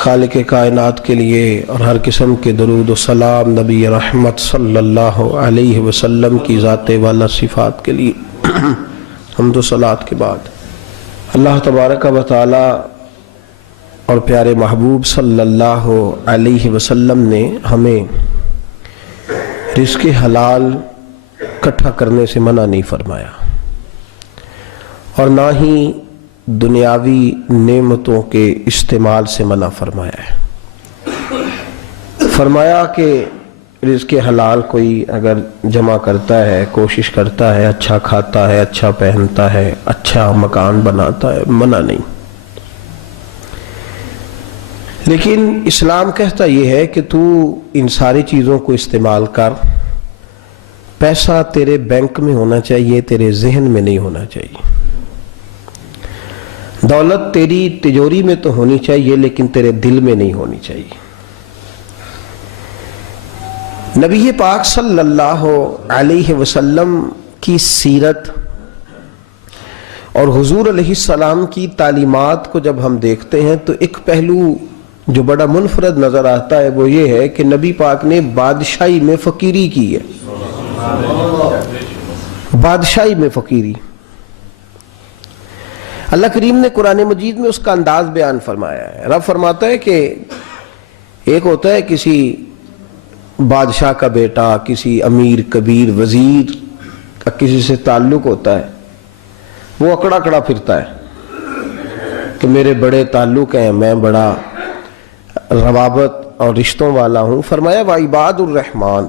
خالق کائنات کے لیے اور ہر قسم کے درود و سلام نبی رحمت صلی اللہ علیہ وسلم کی ذات والا صفات کے لیے حمد و صلات کے بعد اللہ تبارک و تعالی اور پیارے محبوب صلی اللہ علیہ وسلم نے ہمیں رزق حلال اکٹھا کرنے سے منع نہیں فرمایا اور نہ ہی دنیاوی نعمتوں کے استعمال سے منع فرمایا ہے۔ فرمایا کہ رزق حلال کوئی اگر جمع کرتا ہے، کوشش کرتا ہے، اچھا کھاتا ہے، اچھا پہنتا ہے، اچھا مکان بناتا ہے، منع نہیں، لیکن اسلام کہتا یہ ہے کہ تو ان ساری چیزوں کو استعمال کر، پیسہ تیرے بینک میں ہونا چاہیے، تیرے ذہن میں نہیں ہونا چاہیے، دولت تیری تجوری میں تو ہونی چاہیے لیکن تیرے دل میں نہیں ہونی چاہیے۔ نبی پاک صلی اللہ علیہ وسلم کی سیرت اور حضور علیہ السلام کی تعلیمات کو جب ہم دیکھتے ہیں تو ایک پہلو جو بڑا منفرد نظر آتا ہے وہ یہ ہے کہ نبی پاک نے بادشاہی میں فقیری کی ہے، بادشاہی میں فقیری۔ اللہ کریم نے قرآن مجید میں اس کا انداز بیان فرمایا ہے۔ رب فرماتا ہے کہ ایک ہوتا ہے کسی بادشاہ کا بیٹا، کسی امیر کبیر وزیر کا کسی سے تعلق ہوتا ہے، وہ اکڑا اکڑا پھرتا ہے کہ میرے بڑے تعلق ہیں، میں بڑا روابط اور رشتوں والا ہوں۔ فرمایا وعباد الرحمن،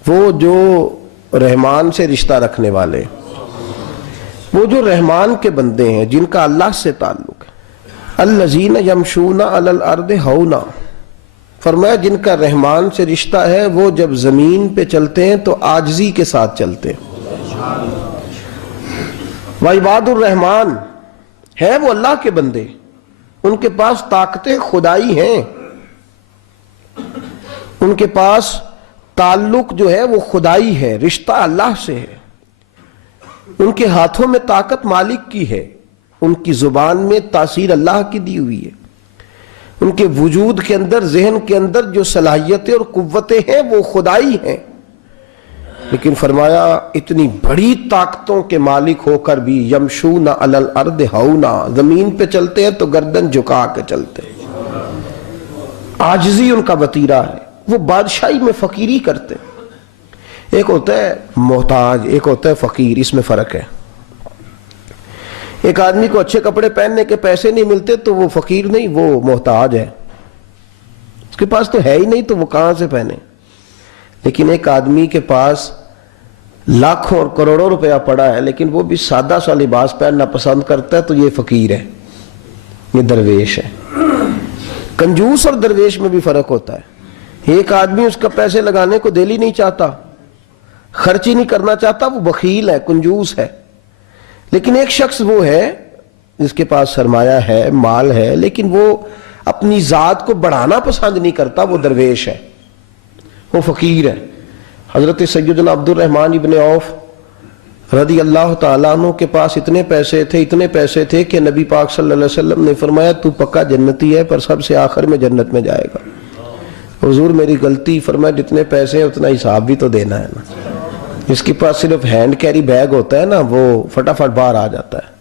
وہ جو رحمان سے رشتہ رکھنے والے، وہ جو رحمان کے بندے ہیں جن کا اللہ سے تعلق ہے، الذین یمشون علی الارض ہونا، فرمایا جن کا رحمان سے رشتہ ہے وہ جب زمین پہ چلتے ہیں تو عاجزی کے ساتھ چلتے ہیں۔ وعباد الرحمن ہے وہ اللہ کے بندے، ان کے پاس طاقتیں خدائی ہیں، ان کے پاس تعلق جو ہے وہ خدائی ہے، رشتہ اللہ سے ہے، ان کے ہاتھوں میں طاقت مالک کی ہے، ان کی زبان میں تاثیر اللہ کی دی ہوئی ہے، ان کے وجود کے اندر، ذہن کے اندر جو صلاحیتیں اور قوتیں ہیں وہ خدائی ہیں، لیکن فرمایا اتنی بڑی طاقتوں کے مالک ہو کر بھی یمشون علی الارض ہونا، زمین پہ چلتے ہیں تو گردن جھکا کے چلتے ہیں، عاجزی ان کا وتیرہ ہے، وہ بادشاہی میں فقیری کرتے ہیں۔ ایک ہوتا ہے محتاج، ایک ہوتا ہے فقیر، اس میں فرق ہے۔ ایک آدمی کو اچھے کپڑے پہننے کے پیسے نہیں ملتے تو وہ فقیر نہیں، وہ محتاج ہے، اس کے پاس تو ہے ہی نہیں تو وہ کہاں سے پہنے۔ لیکن ایک آدمی کے پاس لاکھوں اور کروڑوں روپیہ پڑا ہے لیکن وہ بھی سادہ سا لباس پہننا پسند کرتا ہے تو یہ فقیر ہے، یہ درویش ہے۔ کنجوس اور درویش میں بھی فرق ہوتا ہے۔ ایک آدمی اس کا پیسے لگانے کو دل ہی نہیں چاہتا، خرچ ہی نہیں کرنا چاہتا، وہ بخیل ہے، کنجوس ہے۔ لیکن ایک شخص وہ ہے جس کے پاس سرمایہ ہے، مال ہے، لیکن وہ اپنی ذات کو بڑھانا پسند نہیں کرتا، وہ درویش ہے، وہ فقیر ہے۔ حضرت سیدنا عبد الرحمن ابن عوف رضی اللہ تعالیٰ عنہ کے پاس اتنے پیسے تھے کہ نبی پاک صلی اللہ علیہ وسلم نے فرمایا تو پکا جنتی ہے پر سب سے آخر میں جنت میں جائے گا۔ حضور میری غلطی، فرمایا جتنے پیسے ہیں اتنا حساب بھی تو دینا ہے نا۔ جس کے پاس صرف ہینڈ کیری بیگ ہوتا ہے نا وہ فٹافٹ باہر آ جاتا ہے،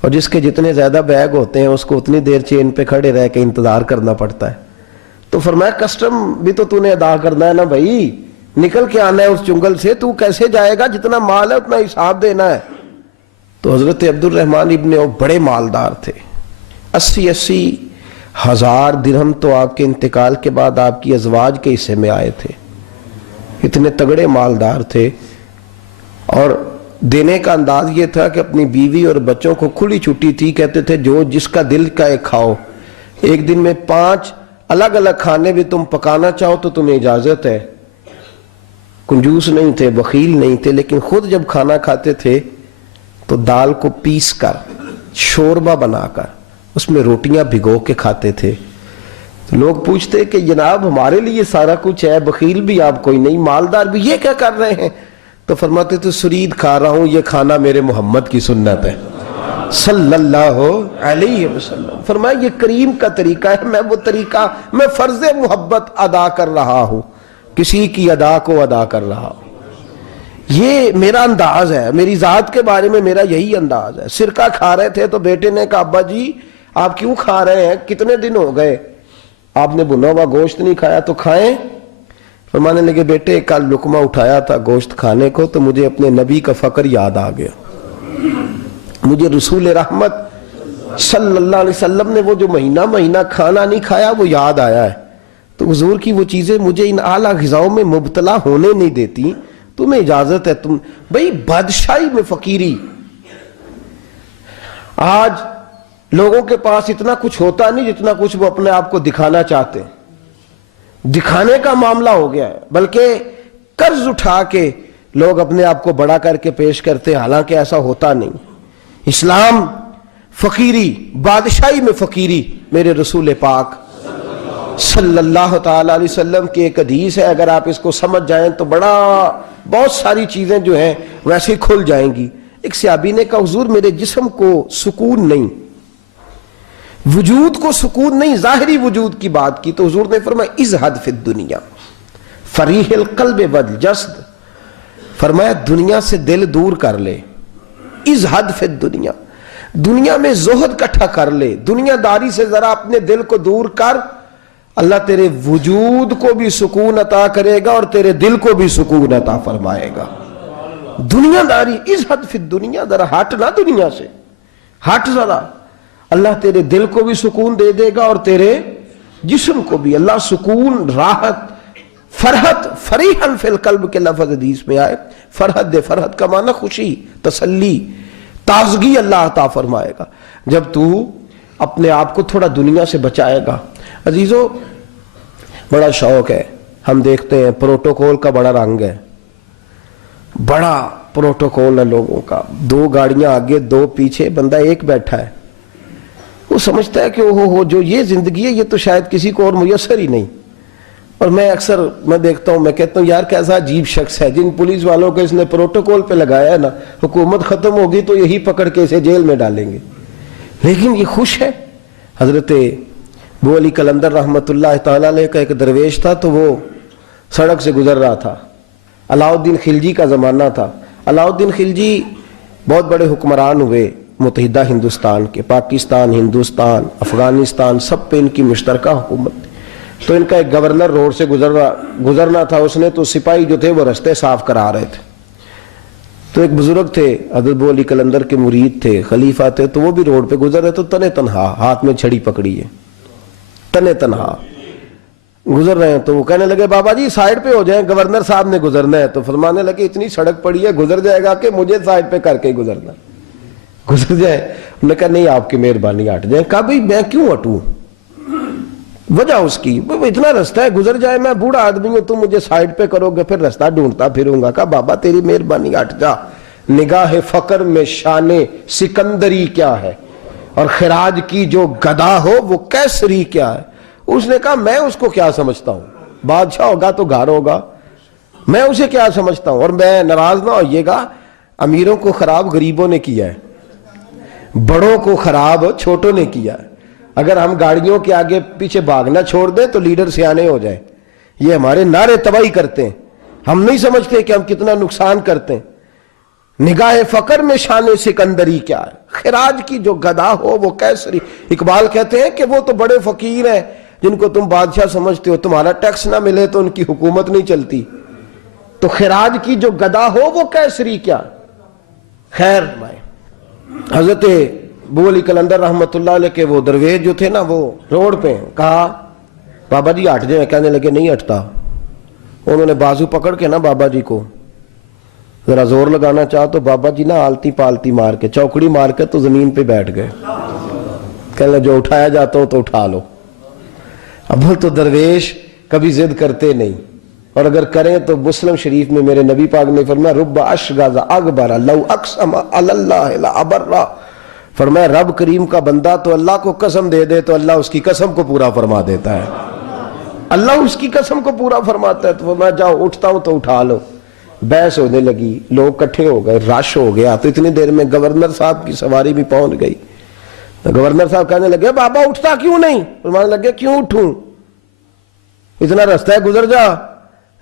اور جس کے جتنے زیادہ بیگ ہوتے ہیں اس کو اتنی دیر چین پہ کھڑے رہ کے انتظار کرنا پڑتا ہے۔ تو فرمایا کسٹم بھی تو نے ادا کرنا ہے نا بھائی، نکل کے آنا ہے اس جنگل سے، تو کیسے جائے گا، جتنا مال ہے اتنا حساب دینا ہے۔ تو حضرت عبد الرحمن ابن عوف بڑے مالدار تھے، 80 ہزار درہم تو آپ کے انتقال کے بعد آپ کی ازواج کے حصے میں آئے تھے، اتنے تگڑے مالدار تھے، اور دینے کا انداز یہ تھا کہ اپنی بیوی اور بچوں کو کھلی چھٹی تھی، کہتے تھے جو جس کا دل کا ایک کھاؤ، ایک دن میں 5 الگ الگ کھانے بھی تم پکانا چاہو تو تمہیں اجازت ہے۔ کنجوس نہیں تھے، بخیل نہیں تھے، لیکن خود جب کھانا کھاتے تھے تو دال کو پیس کر، شوربہ بنا کر اس میں روٹیاں بھگو کے کھاتے تھے۔ تو لوگ پوچھتے کہ جناب ہمارے لیے سارا کچھ ہے، بخیل بھی آپ کوئی نہیں، مالدار بھی، یہ کیا کر رہے ہیں؟ تو فرماتے تو سرید کھا رہا ہوں، یہ کھانا میرے محمد کی سنت ہے۔ صلی اللہ علیہ وسلم. فرمایا یہ کریم کا طریقہ ہے, میں وہ طریقہ, میں فرض محبت ادا کر رہا ہوں, کسی کی ادا کو ادا کر رہا ہوں. یہ میرا انداز ہے, میری ذات کے بارے میں میرا یہی انداز ہے. سرکہ کھا رہے تھے تو بیٹے نے کہا ابا جی آپ کیوں کھا رہے ہیں, کتنے دن ہو گئے آپ نے بھنا ہوا گوشت نہیں کھایا, تو کھائیں. فرمانے لگے بیٹے کل لقمہ اٹھایا تھا گوشت کھانے کو تو مجھے اپنے نبی کا فقر یاد آ گیا, مجھے رسول رحمت صلی اللہ علیہ وسلم نے وہ جو مہینہ کھانا نہیں کھایا وہ یاد آیا ہے. تو حضور کی وہ چیزیں مجھے ان اعلیٰ غذاؤں میں مبتلا ہونے نہیں دیتی, تمہیں اجازت ہے. تم بھئی بادشاہی میں فقیری, آج لوگوں کے پاس اتنا کچھ ہوتا نہیں جتنا کچھ وہ اپنے آپ کو دکھانا چاہتے ہیں. دکھانے کا معاملہ ہو گیا ہے, بلکہ قرض اٹھا کے لوگ اپنے آپ کو بڑا کر کے پیش کرتے ہیں, حالانکہ ایسا ہوتا نہیں. اسلام فقیری, بادشاہی میں فقیری. میرے رسول پاک صلی اللہ تعالی علیہ وسلم کی ایک حدیث ہے, اگر آپ اس کو سمجھ جائیں تو بہت ساری چیزیں جو ہیں ویسے ہی کھل جائیں گی. ایک صحابی نے کہا حضور میرے جسم کو سکون نہیں, وجود کو سکون نہیں, ظاہری وجود کی بات کی. تو حضور نے فرمایا ازہد فی الدنیا فریح القلب والجسد, فرمایا دنیا سے دل دور کر لے. ازہد فی الدنیا, دنیا میں زہد کٹھا کر لے, دنیا داری سے ذرا اپنے دل کو دور کر, اللہ تیرے وجود کو بھی سکون عطا کرے گا اور تیرے دل کو بھی سکون عطا فرمائے گا. دنیا داری, ازہد فی الدنیا, ذرا ہٹ نہ دنیا سے, ہٹ ذرا, اللہ تیرے دل کو بھی سکون دے دے گا اور تیرے جسم کو بھی. اللہ سکون, راحت, فرحت, فریحاً فی القلب کے لفظ حدیث میں آئے. فرحت دے, فرحت کا معنی خوشی, تسلی, تازگی اللہ عطا فرمائے گا جب تو اپنے آپ کو تھوڑا دنیا سے بچائے گا. عزیزو بڑا شوق ہے, ہم دیکھتے ہیں پروٹوکول کا بڑا رنگ ہے, بڑا پروٹوکول ہے لوگوں کا. 2 گاڑیاں آگے 2 پیچھے, بندہ ایک بیٹھا ہے, وہ سمجھتا ہے کہ جو یہ زندگی ہے یہ تو شاید کسی کو اور میسر ہی نہیں. اور میں اکثر دیکھتا ہوں, میں کہتا ہوں یار کیسا عجیب شخص ہے, جن پولیس والوں کو اس نے پروٹوکول پہ لگایا ہے نا, حکومت ختم ہوگی تو یہی پکڑ کے اسے جیل میں ڈالیں گے, لیکن یہ خوش ہے. حضرت ابو علی قلندر رحمت اللہ تعالیٰ علیہ کا ایک درویش تھا, تو وہ سڑک سے گزر رہا تھا. علاء الدین خلجی کا زمانہ تھا. علاء الدین خلجی بہت بڑے حکمران ہوئے متحدہ ہندوستان کے, پاکستان, ہندوستان, افغانستان, سب پہ ان کی مشترکہ حکومت تھی. تو ان کا ایک گورنر روڈ سے گزرنا تھا, اس نے تو سپاہی جو تھے وہ رستے صاف کرا رہے تھے. تو ایک بزرگ تھے, حضرت ابو علی قلندر کے مرید تھے, خلیفہ تھے, تو وہ بھی روڈ پہ گزر رہے, تو تنے تنہا ہاتھ میں چھڑی پکڑی ہے, تنے تنہا گزر رہے ہیں. تو وہ کہنے لگے بابا جی سائیڈ پہ ہو جائیں, گورنر صاحب نے گزرنا ہے. تو فرمانے لگے اتنی سڑک پڑی ہے, گزر جائے گا کہ مجھے سائیڈ پہ کر کے گزرنا, گزر جائے. انہوں نے کہا نہیں آپ کی مہربانی ہٹ جائیں. کہا بھئی میں کیوں ہٹوں, وجہ اس کی اتنا رستہ ہے, گزر جائے, میں بوڑھا آدمی ہوں, تم مجھے سائیڈ پہ کرو گے پھر رستہ ڈھونڈتا پھروں گا. کہا بابا تیری مہربانی ہٹ جا, نگاہ فقر میں شان سکندری کیا ہے, اور خراج کی جو گدا ہو وہ کیسری کیا ہے. اس نے کہا میں اس کو کیا سمجھتا ہوں, بادشاہ ہوگا تو گھر ہوگا, میں اسے کیا سمجھتا ہوں. اور میں ناراض نہ ہوئیے گا, امیروں کو خراب غریبوں نے کیا ہے, بڑوں کو خراب چھوٹوں نے کیا ہے. اگر ہم گاڑیوں کے آگے پیچھے بھاگنا چھوڑ دیں تو لیڈر سیانے ہو جائیں. یہ ہمارے نعرے تباہی کرتے ہیں, ہم نہیں سمجھتے کہ ہم کتنا نقصان کرتے ہیں. نگاہ فقر میں شان سکندری کیا ہے, خراج کی جو گدا ہو وہ کیسری. اقبال کہتے ہیں کہ وہ تو بڑے فقیر ہیں جن کو تم بادشاہ سمجھتے ہو, تمہارا ٹیکس نہ ملے تو ان کی حکومت نہیں چلتی. تو خراج کی جو گدا ہو وہ کیسری کیا. خیر حضرت ابو علی قلندر رحمت اللہ علیہ کے وہ درویش جو تھے نا, وہ روڈ پہ کہا بابا جی ہٹ جائیں. کہنے لگے نہیں ہٹتا. انہوں نے بازو پکڑ کے نا بابا جی کو ذرا زور لگانا چاہا تو بابا جی نا آلتی پالتی مار کے, چوکڑی مار کے تو زمین پہ بیٹھ گئے. کہنے جو اٹھایا جاتا ہو تو اٹھا لو. اب تو درویش کبھی ضد کرتے نہیں, اور اگر کریں تو مسلم شریف میں میرے نبی پاک نے فرمایا رب اشغاز اکبر لو اقسم علی اللہ لا ابرا. فرمایا رب کریم کا بندہ تو اللہ کو قسم دے دے تو اللہ اس کی قسم کو پورا فرما دیتا ہے, اللہ اس کی قسم کو پورا فرماتا ہے. تو فرمایا جاؤ اٹھتا ہوں تو اٹھا لو. بحث ہونے لگی, لوگ کٹھے ہو گئے, رش ہو گیا. تو اتنی دیر میں گورنر صاحب کی سواری بھی پہنچ گئی. گورنر صاحب کہنے لگے بابا اٹھتا کیوں نہیں؟ فرمانے لگے کیوں اٹھوں, اتنا رستہ ہے گزر جا.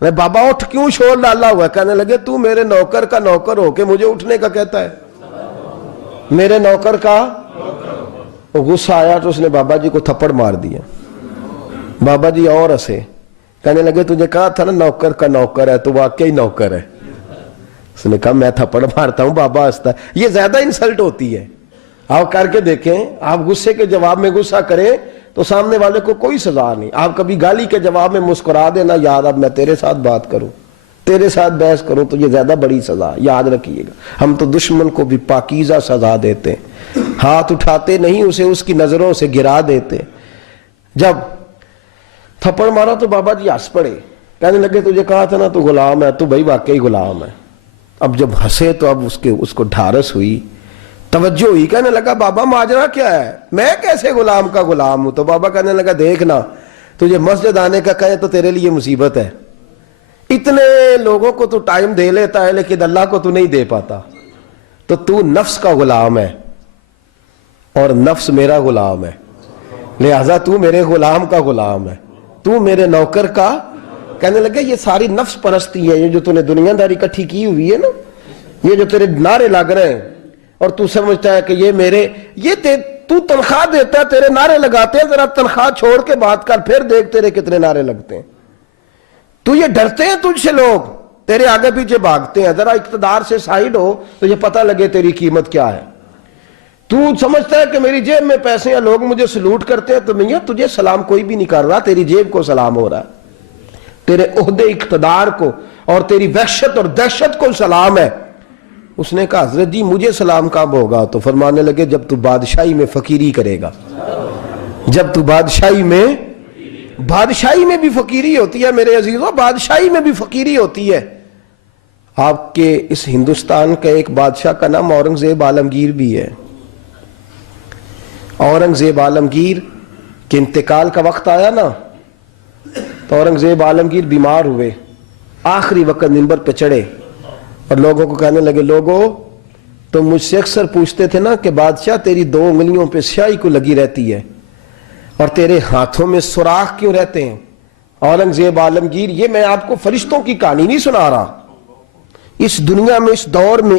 بابا اٹھ, کیوں شور ڈالا ہوا ہے؟ کہنے لگے تو میرے نوکر کا نوکر ہو کے مجھے اٹھنے کا کہتا ہے, میرے نوکر کا. غصہ آیا تو اس نے بابا جی کو تھپڑ مار دیا. بابا جی اور ہنسے, کہنے لگے تجھے کہا تھا نا نوکر کا نوکر ہے, تو واقعی نوکر ہے. اس نے کہا میں تھپڑ مارتا ہوں. بابا ہنستا ہے. یہ زیادہ انسلٹ ہوتی ہے. آپ کر کے دیکھیں, آپ غصے کے جواب میں غصہ کریں تو سامنے والے کو کوئی سزا نہیں. آپ کبھی گالی کے جواب میں مسکرا دینا, یار اب میں تیرے ساتھ بات کروں, تیرے ساتھ بحث کروں, تو یہ زیادہ بڑی سزا. یاد رکھیے گا, ہم تو دشمن کو بھی پاکیزہ سزا دیتے ہیں, ہاتھ اٹھاتے نہیں, اسے اس کی نظروں سے گرا دیتے. جب تھپڑ مارا تو بابا جی ہنس پڑے, کہنے لگے تجھے کہا تھا نا تو غلام ہے, تو بھائی واقعی غلام ہے. اب جب ہنسے تو اب اس کو ڈھارس ہوئی, توجہ ہوئی. کہنے لگا بابا ماجرا کیا ہے, میں کیسے غلام کا غلام ہوں؟ تو بابا کہنے لگا دیکھنا, تجھے مسجد آنے کا کہے تو تیرے لیے مصیبت ہے. اتنے لوگوں کو تو ٹائم دے لیتا ہے لیکن اللہ کو تو نہیں دے پاتا. تو نفس کا غلام ہے اور نفس میرا غلام ہے, لہذا تو میرے غلام کا غلام ہے, تو میرے نوکر کا. کہنے لگے یہ ساری نفس پرستی ہے, یہ جو تو نے دنیا داری اکٹھی کی ہوئی ہے نا, یہ جو تیرے نعرے لگ رہے ہیں اور تو سمجھتا ہے کہ یہ میرے, یہ تو تنخواہ دیتا ہے, تیرے نعرے لگاتے ہیں. ذرا تنخواہ چھوڑ کے بات کر, پھر دیکھ تیرے کتنے نعرے لگتے ہیں. تو یہ ڈرتے ہیں تجھ سے لوگ, تیرے آگے پیچھے بھاگتے ہیں. ذرا اقتدار سے سائیڈ ہو تو یہ پتہ لگے تیری قیمت کیا ہے. تو سمجھتا ہے کہ میری جیب میں پیسے ہیں, لوگ مجھے سلوٹ کرتے ہیں, تو میاں تجھے سلام کوئی بھی نہیں کر رہا, تیری جیب کو سلام ہو رہا ہے, تیرے عہدے اقتدار کو اور تیری وحشت اور دہشت کو سلام ہے. اس نے کہا حضرت جی مجھے سلام کب ہوگا؟ تو فرمانے لگے جب تو بادشاہی میں فقیری کرے گا. جب تو بادشاہی میں بھی فقیری ہوتی ہے میرے عزیزوں, بادشاہی میں بھی فقیری ہوتی ہے. آپ کے اس ہندوستان کا ایک بادشاہ کا نام اورنگزیب عالمگیر بھی ہے. اورنگزیب عالمگیر کے انتقال کا وقت آیا نا, تو اورنگزیب عالمگیر بیمار ہوئے. آخری وقت منبر پہ چڑھے اور لوگوں کو کہنے لگے, لوگوں تو مجھ سے اکثر پوچھتے تھے نا کہ بادشاہ تیری 2 انگلیوں پہ سیاہی کو لگی رہتی ہے اور تیرے ہاتھوں میں سوراخ کیوں رہتے ہیں؟ اورنگزیب عالمگیر, یہ میں آپ کو فرشتوں کی کہانی نہیں سنا رہا, اس دنیا میں, اس دور میں,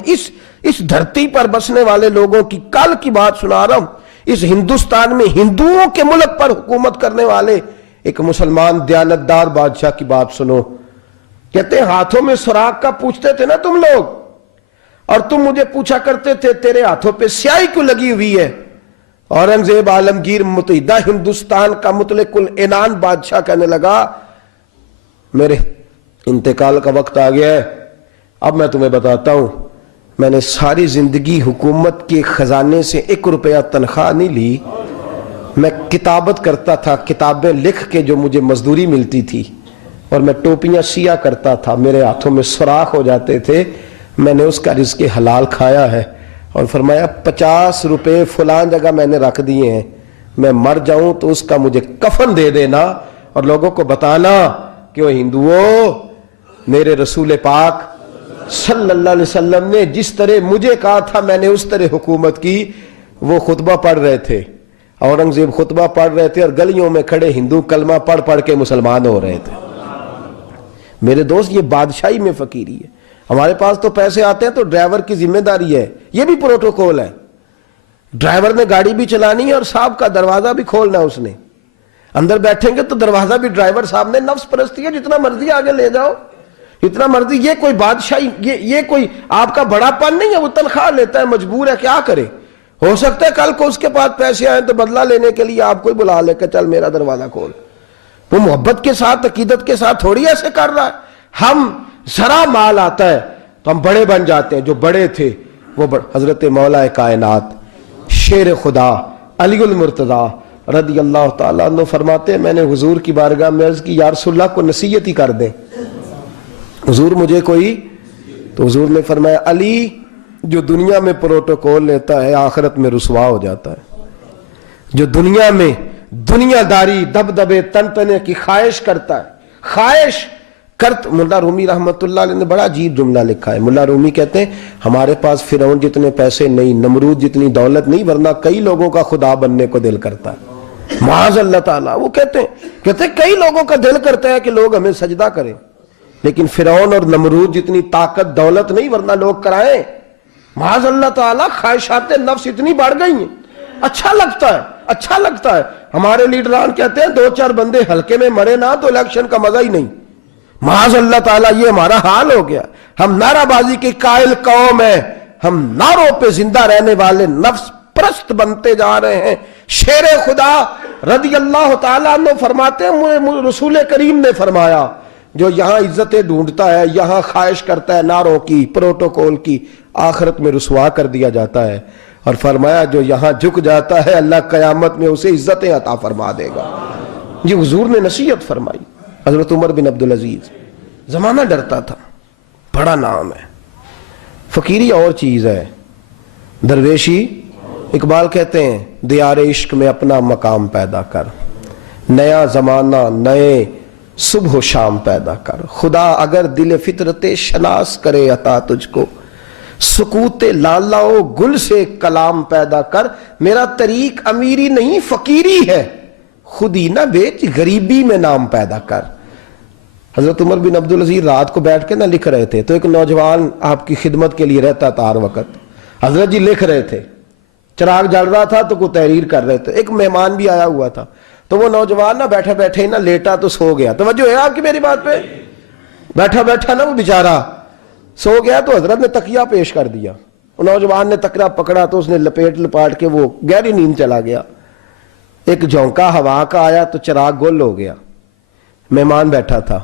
اس دھرتی پر بسنے والے لوگوں کی کل کی بات سنا رہا ہوں. اس ہندوستان میں ہندوؤں کے ملک پر حکومت کرنے والے ایک مسلمان دیانتدار بادشاہ کی بات سنو. کہتے ہیں ہاتھوں میں سوراخ کا پوچھتے تھے نا تم لوگ, اور تم مجھے پوچھا کرتے تھے تیرے ہاتھوں پہ سیاہی کیوں لگی ہوئی ہے. اورنگزیب عالمگیر متحدہ ہندوستان کا مطلق العنان بادشاہ کہنے لگا میرے انتقال کا وقت آ گیا ہے. اب میں تمہیں بتاتا ہوں, میں نے ساری زندگی حکومت کے خزانے سے 1 روپیہ تنخواہ نہیں لی. میں کتابت کرتا تھا, کتابیں لکھ کے جو مجھے مزدوری ملتی تھی, اور میں ٹوپیاں سیا کرتا تھا, میرے ہاتھوں میں سوراخ ہو جاتے تھے, میں نے اس کا رزق حلال کھایا ہے. اور فرمایا 50 روپے فلان جگہ میں نے رکھ دیے ہیں, میں مر جاؤں تو اس کا مجھے کفن دے دینا اور لوگوں کو بتانا کہ وہ ہندوؤں, میرے رسول پاک صلی اللہ علیہ وسلم نے جس طرح مجھے کہا تھا میں نے اس طرح حکومت کی. وہ خطبہ پڑھ رہے تھے, اورنگزیب خطبہ پڑھ رہے تھے, اور گلیوں میں کھڑے ہندو کلمہ پڑھ کے مسلمان ہو رہے تھے. میرے دوست, یہ بادشاہی میں فقیری ہے. ہمارے پاس تو پیسے آتے ہیں تو ڈرائیور کی ذمہ داری ہے, یہ بھی پروٹوکول ہے. ڈرائیور نے گاڑی بھی چلانی ہے اور صاحب کا دروازہ بھی کھولنا ہے. اس نے اندر بیٹھیں گے تو دروازہ بھی ڈرائیور صاحب نے. نفس پرستی ہے, جتنا مرضی آگے لے جاؤ, اتنا مرضی. یہ کوئی بادشاہی, یہ کوئی آپ کا بڑا پن نہیں ہے. وہ تنخواہ لیتا ہے, مجبور ہے, کیا کرے. ہو سکتا ہے کل کو اس کے پاس پیسے آئیں تو بدلہ لینے کے لیے آپ کو ہی بلا لے کہ چل میرا دروازہ کھول. وہ محبت کے ساتھ, عقیدت کے ساتھ تھوڑی ایسے کر رہا ہے. ہم ذرا مال آتا ہے تو ہم بڑے بن جاتے ہیں. جو بڑے تھے وہ حضرت مولا کائنات شیر خدا علی المرتضیٰ رضی اللہ تعالیٰ عنہ فرماتے ہیں, میں نے حضور کی بارگاہ میں عرض کی, یا رسول اللہ کو نصیحت ہی کر دیں, حضور مجھے کوئی. تو حضور نے فرمایا, علی جو دنیا میں پروٹوکول لیتا ہے آخرت میں رسوا ہو جاتا ہے. جو دنیا میں دنیا داری, دبدبے, تنتنے کی خواہش کرتا ہے, خواہش کرت ملا رومی رحمت اللہ علیہ نے بڑا عجیب جملہ لکھا ہے. ملا رومی کہتے ہیں ہمارے پاس فرعون جتنے پیسے نہیں, نمرود جتنی دولت نہیں, ورنہ کئی لوگوں کا خدا بننے کو دل کرتا ہے. معاذ اللہ تعالیٰ. وہ کہتے ہیں کئی لوگوں کا دل کرتا ہے کہ لوگ ہمیں سجدہ کریں, لیکن فرعون اور نمرود جتنی طاقت دولت نہیں, ورنہ لوگ کرائیں. معاذ اللہ تعالیٰ. خواہشات نفس اتنی بڑھ گئی ہیں. اچھا لگتا ہے. ہمارے لیڈران کہتے ہیں 2-4 بندے ہلکے میں مرے نہ تو الیکشن کا مزہ ہی نہیں. معاذ اللہ تعالیٰ یہ ہمارا حال ہو گیا. ہم نعرہ بازی کی قائل قوم ہیں, ہم نعروں پہ زندہ رہنے والے نفس پرست بنتے جا رہے ہیں. شیر خدا رضی اللہ تعالیٰ عنہ فرماتے ہیں رسول کریم نے فرمایا جو یہاں عزتیں ڈھونڈتا ہے, یہاں خواہش کرتا ہے نعروں کی, پروٹوکول کی, آخرت میں رسوا کر دیا جاتا ہے. اور فرمایا جو یہاں جھک جاتا ہے اللہ قیامت میں اسے عزتیں عطا فرما دے گا. یہ حضور نے نصیحت فرمائی. حضرت عمر بن عبدالعزیز. زمانہ ڈرتا تھا, بڑا نام ہے. فقیری اور چیز ہے, درویشی. اقبال کہتے ہیں دیار عشق میں اپنا مقام پیدا کر, نیا زمانہ نئے صبح و شام پیدا کر. خدا اگر دل فطرت شناس کرے عطا تجھ کو, سکوت لالا و گل سے کلام پیدا کر. میرا طریق امیری نہیں فقیری ہے, خود ہی نہ بیچ غریبی میں نام پیدا کر. حضرت عمر بن عبدالعزیز رات کو بیٹھ کے نہ لکھ رہے تھے, تو ایک نوجوان آپ کی خدمت کے لیے رہتا تھا ہر وقت. حضرت جی لکھ رہے تھے, چراغ جل رہا تھا تو کوئی تحریر کر رہے تھے. ایک مہمان بھی آیا ہوا تھا, تو وہ نوجوان نہ بیٹھے بیٹھے نہ لیٹا تو سو گیا. توجہ ہے آپ کی میری بات پہ؟ بیٹھا نا وہ بیچارہ سو گیا, تو حضرت نے تکیہ پیش کر دیا. نوجوان نے تکیہ پکڑا تو اس نے لپاٹ کے وہ گہری نیند چلا گیا. ایک جھونکا ہوا کا آیا تو چراغ گل ہو گیا. مہمان بیٹھا تھا,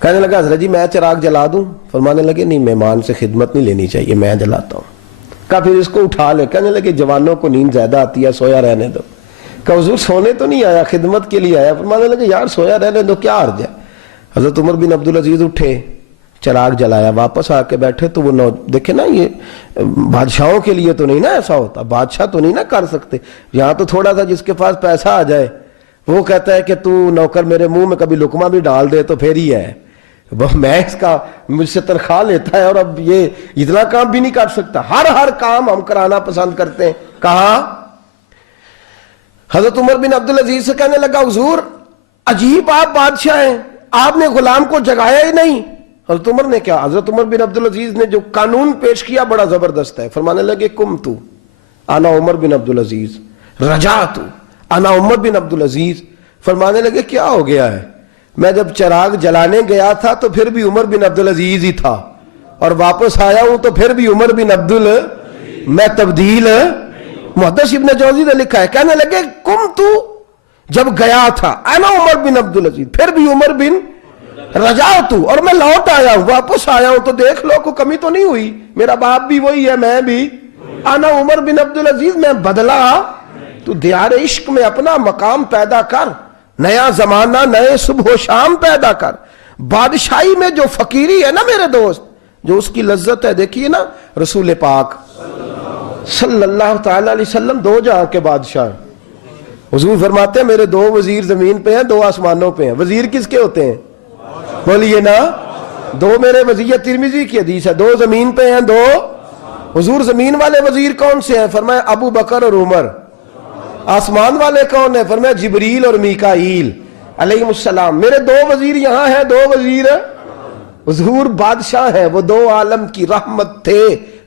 کہنے لگا حضرت جی میں چراغ جلا دوں؟ فرمانے لگے نہیں, مہمان سے خدمت نہیں لینی چاہیے, میں جلاتا ہوں. کہا پھر اس کو اٹھا لے. کہنے لگے جوانوں کو نیند زیادہ آتی ہے, سویا رہنے دو. کہا حضور سونے تو نہیں آیا, خدمت کے لیے آیا. فرمانے لگے یار سویا رہنے دو, کیا عرض ہے. حضرت عمر بن عبدالعزیز اٹھے, چراغ جلایا, واپس آ کے بیٹھے تو وہ دیکھیں نا, یہ بادشاہوں کے لیے تو نہیں نا ایسا ہوتا, بادشاہ تو نہیں نا کر سکتے. یہاں تو تھوڑا سا جس کے پاس پیسہ آ جائے وہ کہتا ہے کہ تو نوکر میرے منہ میں کبھی لقمہ بھی ڈال دے تو پھر ہی ہے, میں اس کا مجھ سے تنخواہ لیتا ہے اور اب یہ اتنا کام بھی نہیں کر سکتا. ہر کام ہم کرانا پسند کرتے ہیں. کہا حضرت عمر بن عبدالعزیز سے کہنے لگا حضور عجیب آپ بادشاہ ہیں, آپ نے غلام کو جگایا ہی نہیں. حضرت عمر نے کیا, حضرت عمر بن عبدالعزیز نے جو قانون پیش کیا بڑا زبردست ہے. فرمانے لگے کم تو انا عمر بن عبدالعزیز رجعت انا عمر بن عبدالعزیز. فرمانے لگے کیا ہو گیا ہے, میں جب چراغ جلانے گیا تھا تو پھر بھی عمر بن عبدالعزیز ہی تھا, اور واپس آیا ہوں تو پھر بھی عمر بن میں تبدیل. محدث ابن جوزی نے لکھا ہے, کہنے لگے کم تو جب گیا تھا انا عمر بن عبدالعزیز, پھر بھی عمر بن رجعت, اور میں لوٹ آیا ہوں, واپس آیا ہوں, تو دیکھ لو کوئی کمی تو نہیں ہوئی, میرا باپ بھی وہی ہے, میں بھی انا عمر بن عبدالعزیز, میں بدلا. تو دیار عشق میں اپنا مقام پیدا کر, نیا زمانہ نئے صبح و شام پیدا کر. بادشاہی میں جو فقیری ہے نا میرے دوست, جو اس کی لذت ہے, دیکھیے نا رسول پاک صلی اللہ تعالی علیہ وسلم 2 جہاں کے بادشاہ. حضور فرماتے ہیں میرے 2 وزیر زمین پہ ہیں, 2 آسمانوں پہ ہیں. وزیر کس کے ہوتے ہیں بولیے نا, 2 میرے وزیر. ترمذی کی حدیث ہے 2 زمین پہ ہیں 2. حضور زمین والے وزیر کون سے ہیں؟ فرمایا ابو بکر اور عمر. آسمان والے کون ہیں؟ فرمایا جبریل اور میکائیل علیہ السلام. میرے 2 وزیر یہاں ہیں, 2 وزیر. حضور بادشاہ ہیں, وہ 2 عالم کی رحمت تھے,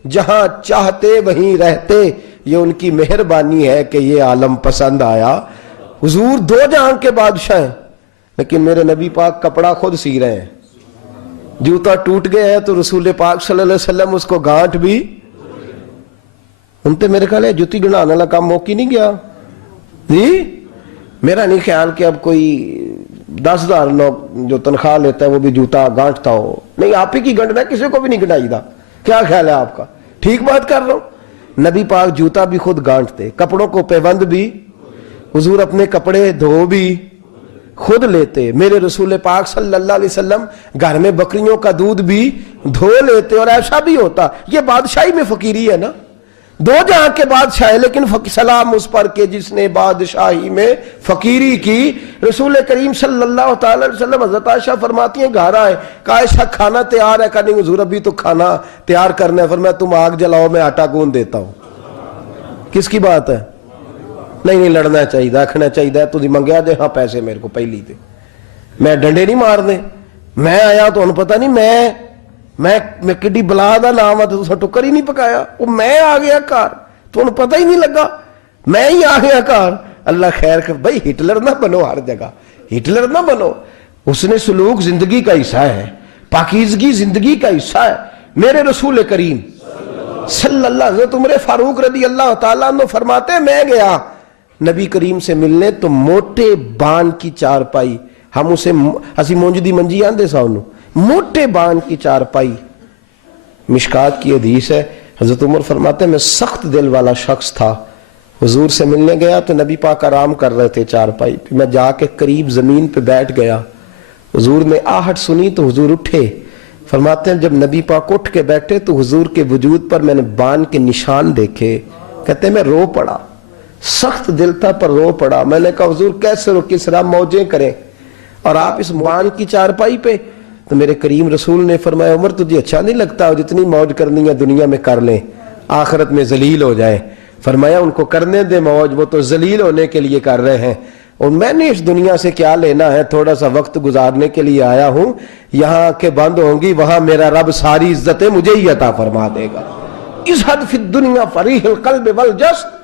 جہاں چاہتے وہیں رہتے. یہ ان کی مہربانی ہے کہ یہ عالم پسند آیا. حضور 2 جہاں کے بادشاہ ہیں, لیکن میرے نبی پاک کپڑا خود سی رہے ہیں. جوتا ٹوٹ گیا ہے تو رسول پاک صلی اللہ علیہ وسلم اس کو گانٹ بھی. ان تے میرے خیال ہے جوتی گنانے والا کام موقع نہیں گیا جی. میرا نہیں خیال کہ اب کوئی 10,000 لوگ جو تنخواہ لیتا ہے وہ بھی جوتا گانٹتا ہو. نہیں, آپ ہی کی گنٹنا, کسی کو بھی نہیں گنٹائی دا. کیا خیال ہے آپ کا؟ ٹھیک بات کر رہا ہوں. نبی پاک جوتا بھی خود گانٹتے, کپڑوں کو پیوند بھی. حضور اپنے کپڑے دھو بھی خود لیتے. میرے رسول پاک صلی اللہ علیہ وسلم گھر میں بکریوں کا دودھ بھی دھو لیتے, اور ایسا بھی ہوتا. یہ بادشاہی میں فقیری ہے نا. دو جہاں کے بادشاہ ہے لیکن سلام اس پر کہ جس نے بادشاہی میں فقیری کی. رسول کریم صلی اللہ تعالی علیہ وسلم حضرت عائشہ فرماتی ہیں گھر آئے, کہا عائشہ کھانا تیار ہے؟ کہا نہیں حضور ابھی تو کھانا تیار کرنا ہے. فرمایا تم آگ جلاؤ میں آٹا گوندھ دیتا ہوں. کس کی بات ہے؟ نہیں لڑنا چاہیے, آخنا چاہیے تجھے منگیا دے ہاں پیسے میرے کو پہلی تے, میں ڈنڈے نہیں مار دے, میں آیا تو انہوں پتہ نہیں میں کڈی بلا دا نام ہے تو ٹکر ہی نہیں پکایا, وہ میں آ گیا کار تو انہوں پتہ ہی نہیں لگا میں ہی آ گیا کار. اللہ خیر کر بھائی, ہٹلر نہ بنو, ہر جگہ ہٹلر نہ بنو. اس نے سلوک زندگی کا حصہ ہے, پاکیزگی زندگی کا حصہ ہے. میرے رسول کریم صلی اللہ علیہ وسلم عمر فاروق رضی اللہ تعالیٰ عنہ فرماتے میں گیا نبی کریم سے ملنے تو موٹے بان کی چارپائی, ہم اسے اسی مونجدی منجی آندے سا انہوں, موٹے بان کی چارپائی. مشکات کی حدیث ہے, حضرت عمر فرماتے میں سخت دل والا شخص تھا, حضور سے ملنے گیا تو نبی پاک آرام کر رہے تھے چارپائی پہ, میں جا کے قریب زمین پہ بیٹھ گیا. حضور نے آہٹ سنی تو حضور اٹھے. فرماتے ہیں جب نبی پاک اٹھ کے بیٹھے تو حضور کے وجود پر میں نے بان کے نشان دیکھے. کہتے ہیں میں رو پڑا, سخت دل تھا پر رو پڑا. میں نے کہا حضور کیسے رو, کس طرح موجیں کریں اور آپ اس بان کی چارپائی پہ؟ تو میرے کریم رسول نے فرمایا عمر تجھے اچھا نہیں لگتا, جتنی موج کرنی ہے دنیا میں کر لیں, آخرت میں ذلیل ہو جائیں. فرمایا ان کو کرنے دے موج, وہ تو ذلیل ہونے کے لیے کر رہے ہیں, اور میں نے اس دنیا سے کیا لینا ہے, تھوڑا سا وقت گزارنے کے لیے آیا ہوں. یہاں کے بند ہوں گی, وہاں میرا رب ساری عزتیں مجھے ہی عطا فرما دے گا. ازہد فی الدنیا فریح القلب والجسد.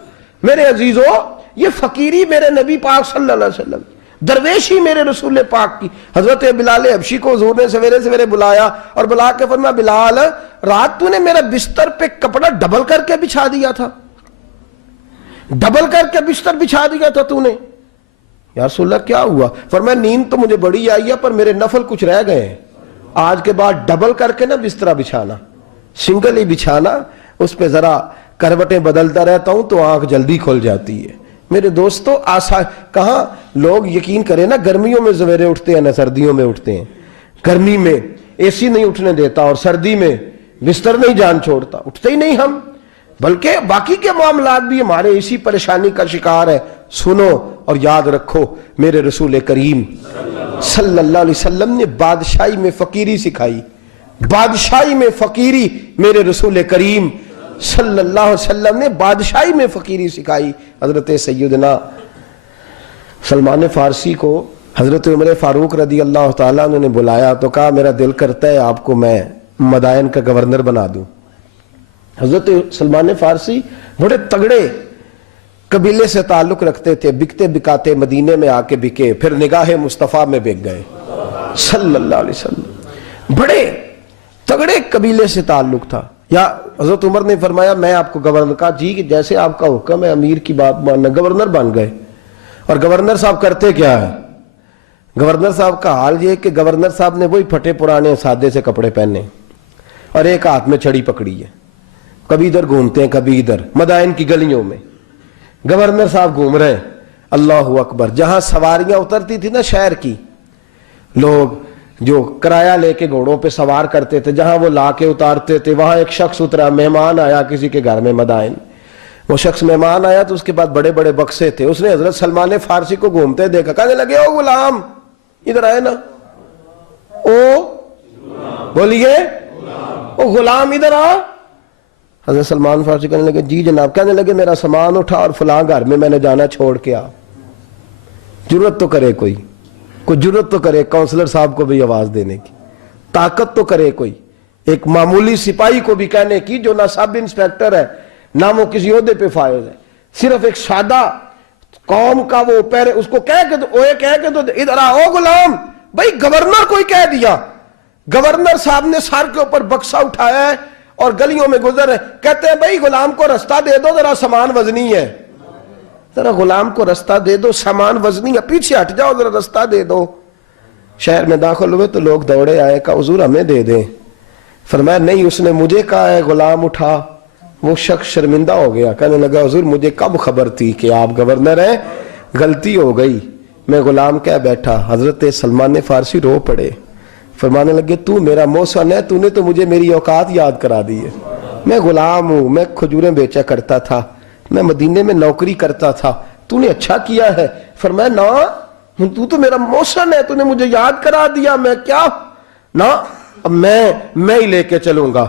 میرے عزیزو, یہ فقیری میرے نبی پاک صلی اللہ علیہ وسلم, درویشی میرے رسول پاک کی. حضرت بلال حبشی کو حضور نے سویرے سویرے بلایا اور بلا کے فرمایا بلال رات تو نے میرا بستر پہ کپڑا ڈبل کر کے بچھا دیا تھا, ڈبل کر کے بستر بچھا دیا تھا تو نے. یا رسول اللہ کیا ہوا؟ فرمایا نیند تو مجھے بڑی آئی ہے پر میرے نفل کچھ رہ گئے ہیں, آج کے بعد ڈبل کر کے نہ بسترا بچھانا, سنگل ہی بچھانا, اس پہ ذرا کروٹیں بدلتا رہتا ہوں تو آنکھ جلدی کھل جاتی ہے. میرے دوستو کہاں لوگ یقین کریں نا, گرمیوں میں سویرے اٹھتے ہیں نہ سردیوں میں اٹھتے ہیں. گرمی میں اے سی نہیں اٹھنے دیتا اور سردی میں بستر نہیں جان چھوڑتا, اٹھتے ہی نہیں ہم, بلکہ باقی کے معاملات بھی ہمارے اسی پریشانی کا شکار ہے. سنو اور یاد رکھو, میرے رسول کریم صلی اللہ علیہ وسلم نے بادشاہی میں فقیری سکھائی, بادشاہی میں فقیری میرے رسول کریم صلی اللہ علیہ وسلم نے بادشاہی میں فقیری سکھائی. حضرت سیدنا سلمان فارسی کو حضرت عمر فاروق رضی اللہ تعالیٰ نے بلایا تو کہا میرا دل کرتا ہے آپ کو میں مدائن کا گورنر بنا دوں. حضرت سلمان فارسی بڑے تگڑے قبیلے سے تعلق رکھتے تھے, بکتے بکاتے مدینے میں آ کے بکے, پھر نگاہ مصطفیٰ میں بک گئے صلی اللہ علیہ وسلم. بڑے تگڑے قبیلے سے تعلق تھا. یا حضرت عمر نے فرمایا میں آپ کو گورنر, کہا جی کہ جیسے آپ کا حکم ہے, امیر کی بات ماننا. گورنر بن گئے. اور گورنر صاحب کرتے کیا ہے؟ گورنر صاحب کا حال یہ کہ گورنر صاحب نے وہی پھٹے پرانے سادے سے کپڑے پہنے اور ایک ہاتھ میں چھڑی پکڑی ہے, کبھی ادھر گھومتے ہیں کبھی ادھر, مدائن کی گلیوں میں گورنر صاحب گھوم رہے ہیں. اللہ اکبر. جہاں سواریاں اترتی تھی نا شہر کی, لوگ جو کرایہ لے کے گھوڑوں پہ سوار کرتے تھے, جہاں وہ لا کے اتارتے تھے, وہاں ایک شخص اترا, مہمان آیا کسی کے گھر میں مدائن. وہ شخص مہمان آیا تو اس کے بعد بڑے بڑے بکسے تھے, اس نے حضرت سلمان فارسی کو گھومتے دیکھا, کہنے لگے او غلام ادھر آئے نا, او بولیے او غلام ادھر آ. حضرت سلمان فارسی کہنے لگے جی جناب. کہنے لگے میرا سامان اٹھا اور فلاں گھر میں نے جانا, چھوڑ کے آ. جرت تو کرے کوئی جرت تو کرے کونسلر صاحب کو بھی آواز دینے کی, طاقت تو کرے کوئی, ایک معمولی سپاہی کو بھی کہنے کی جو نہ سب انسپیکٹر ہے نہ وہ کسی عہدے پہ فائز ہے, صرف ایک سادہ قوم کا وہ پہرے, اس کو کہہ کے تو ادھر آ او غلام. بھائی گورنر کوئی کہہ دیا, گورنر صاحب نے سر کے اوپر بکسا اٹھایا ہے اور گلیوں میں گزر رہے, کہتے ہیں بھائی غلام کو رستہ دے دو, ذرا سامان وزنی ہے, ذرا غلام کو رستہ دے دو, سامان وزنی ہے, پیچھے ہٹ جاؤ, ذرا رستہ دے دو. شہر میں داخل ہوئے تو لوگ دوڑے آئے, کہا حضور ہمیں دے دیں. فرمایا نہیں, اس نے مجھے کہا ہے غلام اٹھا. وہ شخص شرمندہ ہو گیا, کہنے لگا حضور مجھے کب خبر تھی کہ آپ گورنر ہیں, غلطی ہو گئی, میں غلام کہہ بیٹھا. حضرت سلمان فارسی رو پڑے, فرمانے لگے تو میرا محسن ہے, تو نے تو مجھے میری اوقات یاد کرا دی ہے. میں غلام ہوں, میں کھجوریں بیچا کرتا تھا, میں مدینے میں نوکری کرتا تھا, تو نے اچھا کیا ہے. فرمایا نا تو میرا محسن ہے, تو نے مجھے یاد کرا دیا, میں کیا نا اب میں ہی لے کے چلوں گا.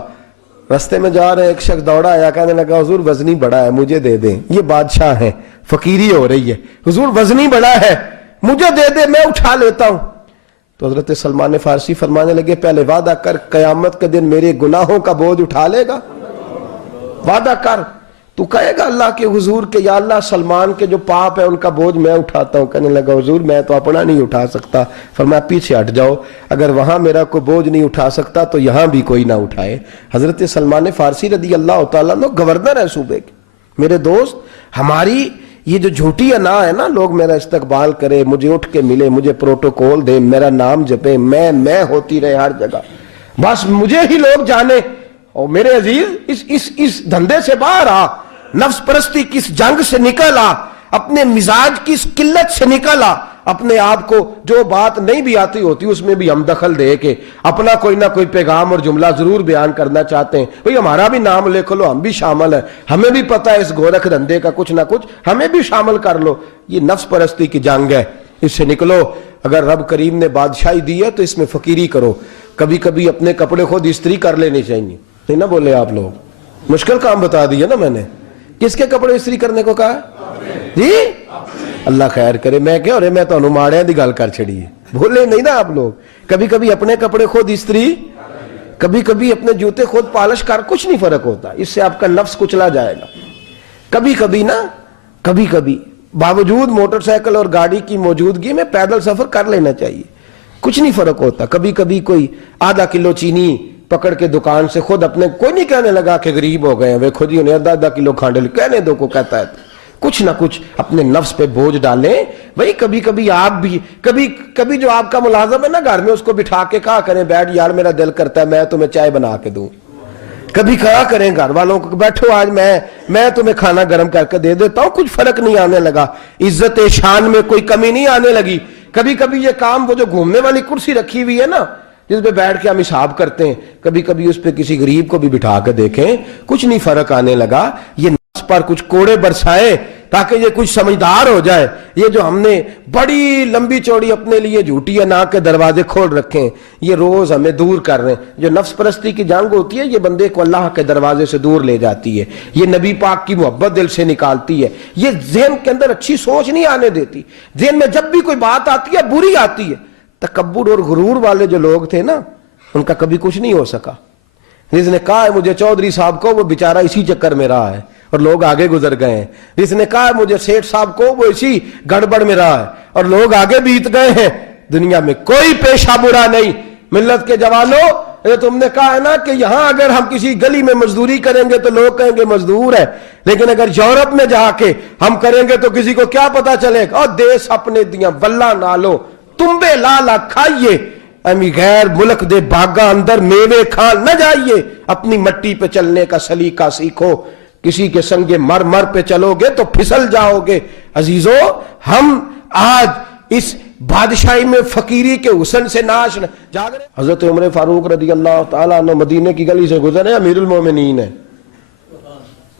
رستے میں جا رہے ایک شخص دوڑا آیا, کہنے لگا حضور وزنی بڑا ہے مجھے دے دیں. یہ بادشاہ ہیں, فقیری ہو رہی ہے, حضور وزنی بڑا ہے مجھے دے دے میں اٹھا لیتا ہوں. تو حضرت سلمان فارسی فرمانے لگے پہلے وعدہ کر قیامت کے دن میرے گناہوں کا بوجھ اٹھا لے گا, وعدہ کر. تو کہے گا اللہ کے حضور کے یا اللہ سلمان کے جو پاپ ہے ان کا بوجھ میں اٹھاتا ہوں. کہنے لگا حضور میں تو اپنا نہیں اٹھا سکتا. فرمایا پیچھے ہٹ جاؤ, اگر وہاں میرا کوئی بوجھ نہیں اٹھا سکتا تو یہاں بھی کوئی نہ اٹھائے. حضرت سلمان فارسی رضی اللہ تعالیٰ عنہ گورنر ہے صوبے کے. میرے دوست, ہماری یہ جو جھوٹی انا ہے نا, لوگ میرا استقبال کرے, مجھے اٹھ کے ملے, مجھے پروٹوکول دے, میرا نام جپے, میں ہوتی رہے ہر جگہ, بس مجھے ہی لوگ جانے. اور میرے عزیز اس دھندے سے باہر آ, نفس پرستی کی اس جنگ سے نکل آ, اپنے مزاج کی اس قلت سے نکل آ, اپنے آپ کو جو بات نہیں بھی آتی ہوتی اس میں بھی ہم دخل دے کے اپنا کوئی نہ کوئی پیغام اور جملہ ضرور بیان کرنا چاہتے ہیں. بھئی ہمارا بھی نام لکھ لو, ہم بھی شامل ہیں, ہمیں بھی پتہ ہے اس گورکھ دھندے کا کچھ نہ کچھ, ہمیں بھی شامل کر لو. یہ نفس پرستی کی جنگ ہے, اس سے نکلو. اگر رب کریم نے بادشاہی دی ہے تو اس میں فقیری کرو. کبھی کبھی اپنے کپڑے خود استری کر لینے چاہیے. نہیں نہ بولے آپ لوگ, مشکل کام بتا دیا نا میں نے. کس کے کپڑے استری کرنے کو کہا جی؟ اللہ خیر کرے. میں کیا میں تو ماڑے دی گل کر چھڑی ہے, بھولے نہیں نا آپ لوگ. کبھی کبھی اپنے کپڑے خود استری, کبھی کبھی اپنے جوتے خود پالش کر, کچھ نہیں فرق ہوتا, اس سے آپ کا نفس کچلا جائے گا. کبھی کبھی نا, کبھی کبھی باوجود موٹر سائیکل اور گاڑی کی موجودگی میں پیدل سفر کر لینا چاہیے, کچھ نہیں فرق ہوتا. کبھی کبھی کوئی آدھا کلو چینی پکڑ کے دکان سے خود اپنے, کوئی نہیں کہنے لگا کہ غریب ہو گئے ہیں, وہ خود ہی انہیں آدھا کلو کھانڈے کہنے دو کو کہتا ہے. کچھ نہ کچھ اپنے نفس پہ بوجھ ڈالیں. بھئی کبھی کبھی آپ بھی, کبھی جو آپ کا ملازم ہے نا گھر میں, اس کو بٹھا کے کہا کریں بیٹھ یار میرا دل کرتا ہے میں تمہیں چائے بنا کے دوں. کبھی کہا کریں گھر والوں کو بیٹھو آج میں تمہیں کھانا گرم کر کے دے دیتا ہوں. کچھ فرق نہیں آنے لگا, عزت شان میں کوئی کمی نہیں آنے لگی. کبھی کبھی یہ کام, وہ جو گھومنے والی کرسی رکھی ہوئی ہے نا جس پہ بیٹھ کے ہم حساب کرتے ہیں, کبھی کبھی اس پہ کسی غریب کو بھی بٹھا کے دیکھیں, کچھ نہیں فرق آنے لگا. یہ نفس پر کچھ کوڑے برسائے تاکہ یہ کچھ سمجھدار ہو جائے. یہ جو ہم نے بڑی لمبی چوڑی اپنے لیے جھوٹی انا کے دروازے کھول رکھے ہیں, یہ روز ہمیں دور کر رہے ہیں. جو نفس پرستی کی جنگ ہوتی ہے یہ بندے کو اللہ کے دروازے سے دور لے جاتی ہے, یہ نبی پاک کی محبت دل سے نکالتی ہے, یہ ذہن کے اندر اچھی سوچ نہیں آنے دیتی. ذہن میں جب بھی کوئی بات آتی ہے بری آتی ہے. تکبر اور غرور والے جو لوگ تھے نا ان کا کبھی کچھ نہیں ہو سکا. جس نے کہا ہے مجھے چودھری صاحب کو, وہ بیچارہ اسی چکر میں رہا ہے اور لوگ آگے گزر گئے ہیں. جس نے کہا ہے مجھے سیٹھ صاحب کو, وہ اسی گڑبڑ میں رہا ہے اور لوگ آگے بیت گئے ہیں. دنیا میں کوئی پیشہ برا نہیں. ملت کے جوانوں, تم نے کہا ہے نا کہ یہاں اگر ہم کسی گلی میں مزدوری کریں گے تو لوگ کہیں گے مزدور ہے, لیکن اگر یورپ میں جا کے ہم کریں گے تو کسی کو کیا پتا چلے گا, اور دیس اپنے دیاں واللہ نالو تمبے لالا کھائیے, امی غیر ملک دے باغاں اندر میوے کھان نہ جائیے. اپنی مٹی پہ چلنے کا سلیقہ سیکھو. کسی کے سنگے مر پہ چلو گے تو پھسل جاؤ گے. عزیزو, ہم آج اس بادشاہی میں فقیری کے حسن سے ناش جاگ رہے. حضرت عمر فاروق رضی اللہ تعالیٰ عنہ مدینے کی گلی سے گزر رہے ہیں, امیر المومنین ہے,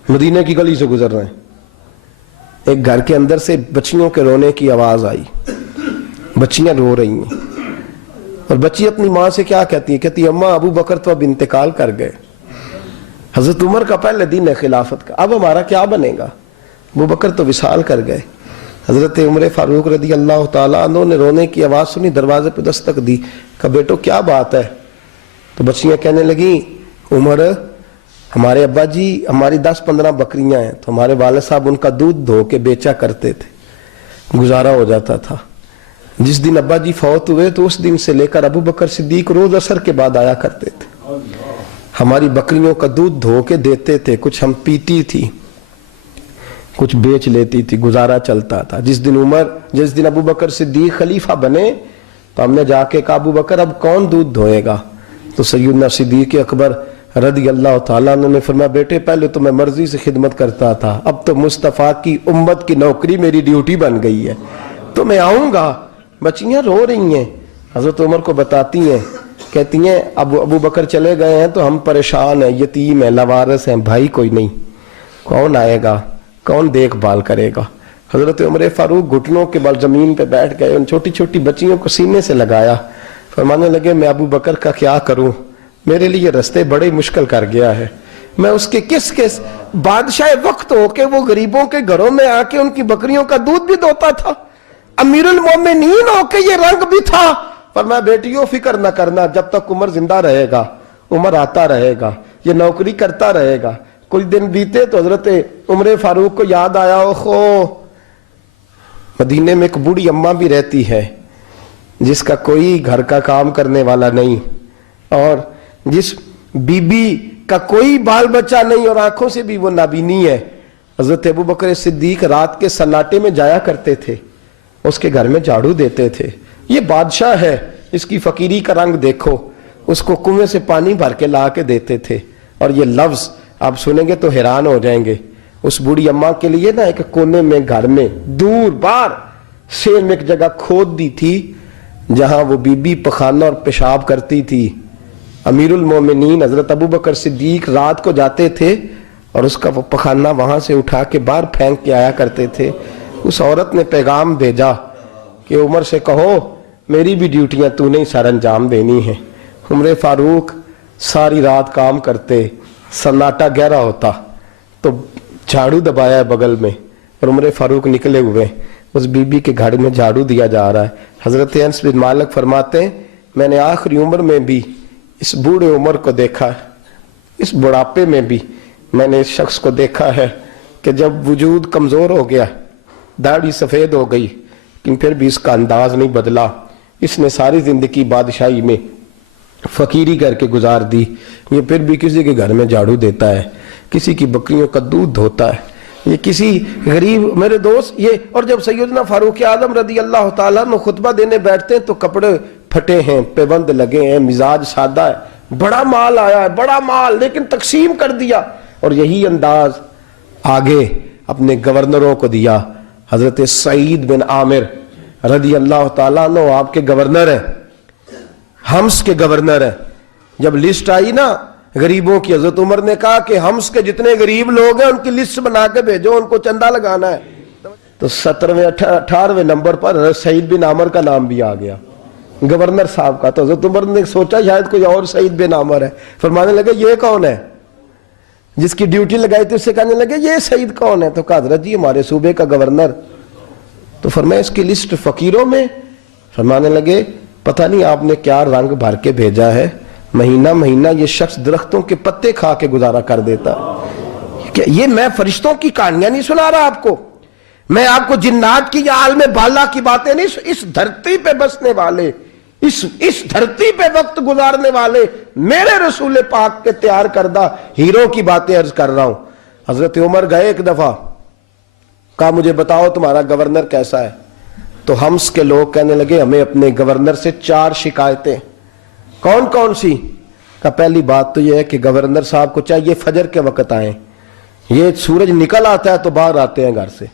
مدینے کی گلی سے گزر رہے ہیں. ایک گھر کے اندر سے بچیوں کے رونے کی آواز آئی. بچیاں رو رہی ہیں اور بچی اپنی ماں سے کیا کہتی ہے, کہتی اماں ابو بکر تو اب انتقال کر گئے. حضرت عمر کا پہلے دن ہے خلافت کا, اب ہمارا کیا بنے گا, ابو بکر تو وصال کر گئے. حضرت عمر فاروق رضی اللہ تعالیٰ عنہ نے رونے کی آواز سنی, دروازے پہ دستک دی, کہا بیٹو کیا بات ہے. تو بچیاں کہنے لگیں عمر ہمارے ابا جی ہماری 10-15 بکریاں ہیں, تو ہمارے والد صاحب ان کا دودھ دھو کے بیچا کرتے تھے, گزارا ہو جاتا تھا. جس دن ابا جی فوت ہوئے تو اس دن سے لے کر ابو بکر صدیق روز عصر کے بعد آیا کرتے تھے, ہماری بکریوں کا دودھ دھو کے دیتے تھے, کچھ ہم پیتی تھی, کچھ بیچ لیتی تھی, گزارا چلتا تھا. جس دن ابو بکر صدیق خلیفہ بنے تو ہم نے جا کے کہا ابو بکر اب کون دودھ دھوئے گا. تو سیدنا صدیق اکبر رضی اللہ تعالیٰ عنہ نے فرمایا بیٹے پہلے تو میں مرضی سے خدمت کرتا تھا, اب تو مصطفیٰ کی امت کی نوکری میری ڈیوٹی بن گئی ہے, تو میں آؤں گا. بچیاں رو رہی ہیں, حضرت عمر کو بتاتی ہیں کہ کہتی ہیں ابو بکر چلے گئے ہیں تو ہم پریشان ہیں، یتیم ہیں، لاوارث ہیں، بھائی کوئی نہیں، کون آئے گا، کون دیکھ بھال کرے گا؟ حضرت عمر فاروق گھٹنوں کے بل زمین پہ بیٹھ گئے، ان چھوٹی چھوٹی بچیوں کو سینے سے لگایا، فرمانے لگے میں ابو بکر کا کیا کروں، میرے لیے رستے بڑے مشکل کر گیا ہے، میں اس کے کس بادشاہ وقت ہو کے وہ غریبوں کے گھروں میں آ کے ان کی بکریوں کا دودھ بھی دوتا تھا، امیر المومنین ہو کے یہ رنگ بھی تھا۔ فرمایا بیٹیوں فکر نہ کرنا، جب تک عمر زندہ رہے گا، عمر آتا رہے گا، یہ نوکری کرتا رہے گا۔ کچھ دن بیتے تو حضرت عمر فاروق کو یاد آیا، اوہو مدینے میں ایک بوڑھی اماں بھی رہتی ہے جس کا کوئی گھر کا کام کرنے والا نہیں، اور جس بی بی کا کوئی بال بچہ نہیں، اور آنکھوں سے بھی وہ نابینی ہے۔ حضرت ابو بکر صدیق رات کے سناٹے میں جایا کرتے تھے، اس کے گھر میں جھاڑو دیتے تھے۔ یہ بادشاہ ہے، اس کی فقیری کا رنگ دیکھو، اس کو کنویں سے پانی بھر کے لا کے دیتے تھے۔ اور یہ لفظ آپ سنیں گے تو حیران ہو جائیں گے۔ اس بوڑھی اماں کے لیے نا ایک کونے میں گھر میں دور بار سیل میں ایک جگہ کھود دی تھی جہاں وہ بی بی پخانہ اور پیشاب کرتی تھی۔ امیر المومنین حضرت ابو بکر صدیق رات کو جاتے تھے اور اس کا وہ پخانہ وہاں سے اٹھا کے باہر پھینک کے آیا کرتے تھے۔ اس عورت نے پیغام بھیجا کہ عمر سے کہو میری بھی ڈیوٹیاں تو نے سر انجام دینی ہیں۔ عمر فاروق ساری رات کام کرتے، سناٹا گہرا ہوتا تو جھاڑو دبایا ہے بغل میں، اور عمر فاروق نکلے ہوئے، اس بی بی کے گھر میں جھاڑو دیا جا رہا ہے۔ حضرت انس بن مالک فرماتے ہیں میں نے آخری عمر میں بھی اس بوڑھے عمر کو دیکھا ہے، اس بڑھاپے میں بھی میں نے اس شخص کو دیکھا ہے کہ جب وجود کمزور ہو گیا، داڑھی سفید ہو گئی، لیکن پھر بھی اس کا انداز نہیں بدلا۔ اس نے ساری زندگی بادشاہی میں فقیری کر کے گزار دی، یہ پھر بھی کسی کے گھر میں جھاڑو دیتا ہے، کسی کی بکریوں کا دودھ دھوتا ہے، یہ کسی غریب میرے دوست یہ۔ اور جب سیدنا فاروق اعظم رضی اللہ تعالیٰ عنہ خطبہ دینے بیٹھتے ہیں تو کپڑے پھٹے ہیں، پیبند لگے ہیں، مزاج سادہ ہے، بڑا مال آیا ہے، بڑا مال، لیکن تقسیم کر دیا، اور یہی انداز آگے اپنے گورنروں کو دیا۔ حضرت سعید بن عامر رضی اللہ تعالیٰ عنہ آپ کے گورنر ہیں، حمص کے گورنر ہیں۔ جب لسٹ آئی نا غریبوں کی، حضرت عمر نے کہا کہ حمص کے جتنے غریب لوگ ہیں ان کی لسٹ بنا کے بھیجو، ان کو چندہ لگانا ہے۔ تو 17ویں 18ویں نمبر پر حضرت سعید بن عامر کا نام بھی آ گیا، گورنر صاحب کا۔ تو حضرت عمر نے سوچا شاید کوئی اور سعید بن عامر ہے، فرمانے لگے یہ کون ہے؟ جس کی ڈیوٹی لگائی تھی اس سے کہنے لگے یہ سعید کون ہے؟ تو کہا حضرت جی ہمارے صوبے کا گورنر۔ تو فرمایا اس کی لسٹ فقیروں میں؟ فرمانے لگے پتہ نہیں آپ نے کیا رنگ بھر کے بھیجا ہے، مہینہ مہینہ یہ شخص درختوں کے پتے کھا کے گزارا کر دیتا۔ یہ میں فرشتوں کی کہانیاں نہیں سنا رہا آپ کو، میں آپ کو جنات کی یا عالم بالا کی باتیں نہیں، اس دھرتی پہ بسنے والے، اس دھرتی پہ وقت گزارنے والے میرے رسول پاک کے تیار کردہ ہیرو کی باتیں عرض کر رہا ہوں۔ حضرت عمر گئے ایک دفعہ، کہا مجھے بتاؤ تمہارا گورنر کیسا ہے؟ تو حمص کے لوگ کہنے لگے ہمیں اپنے گورنر سے 4 شکایتیں۔ کون کون سی؟ کہ پہلی بات تو یہ ہے کہ گورنر صاحب کو چاہیے فجر کے وقت آئیں، یہ سورج نکل آتا ہے تو باہر آتے ہیں گھر سے،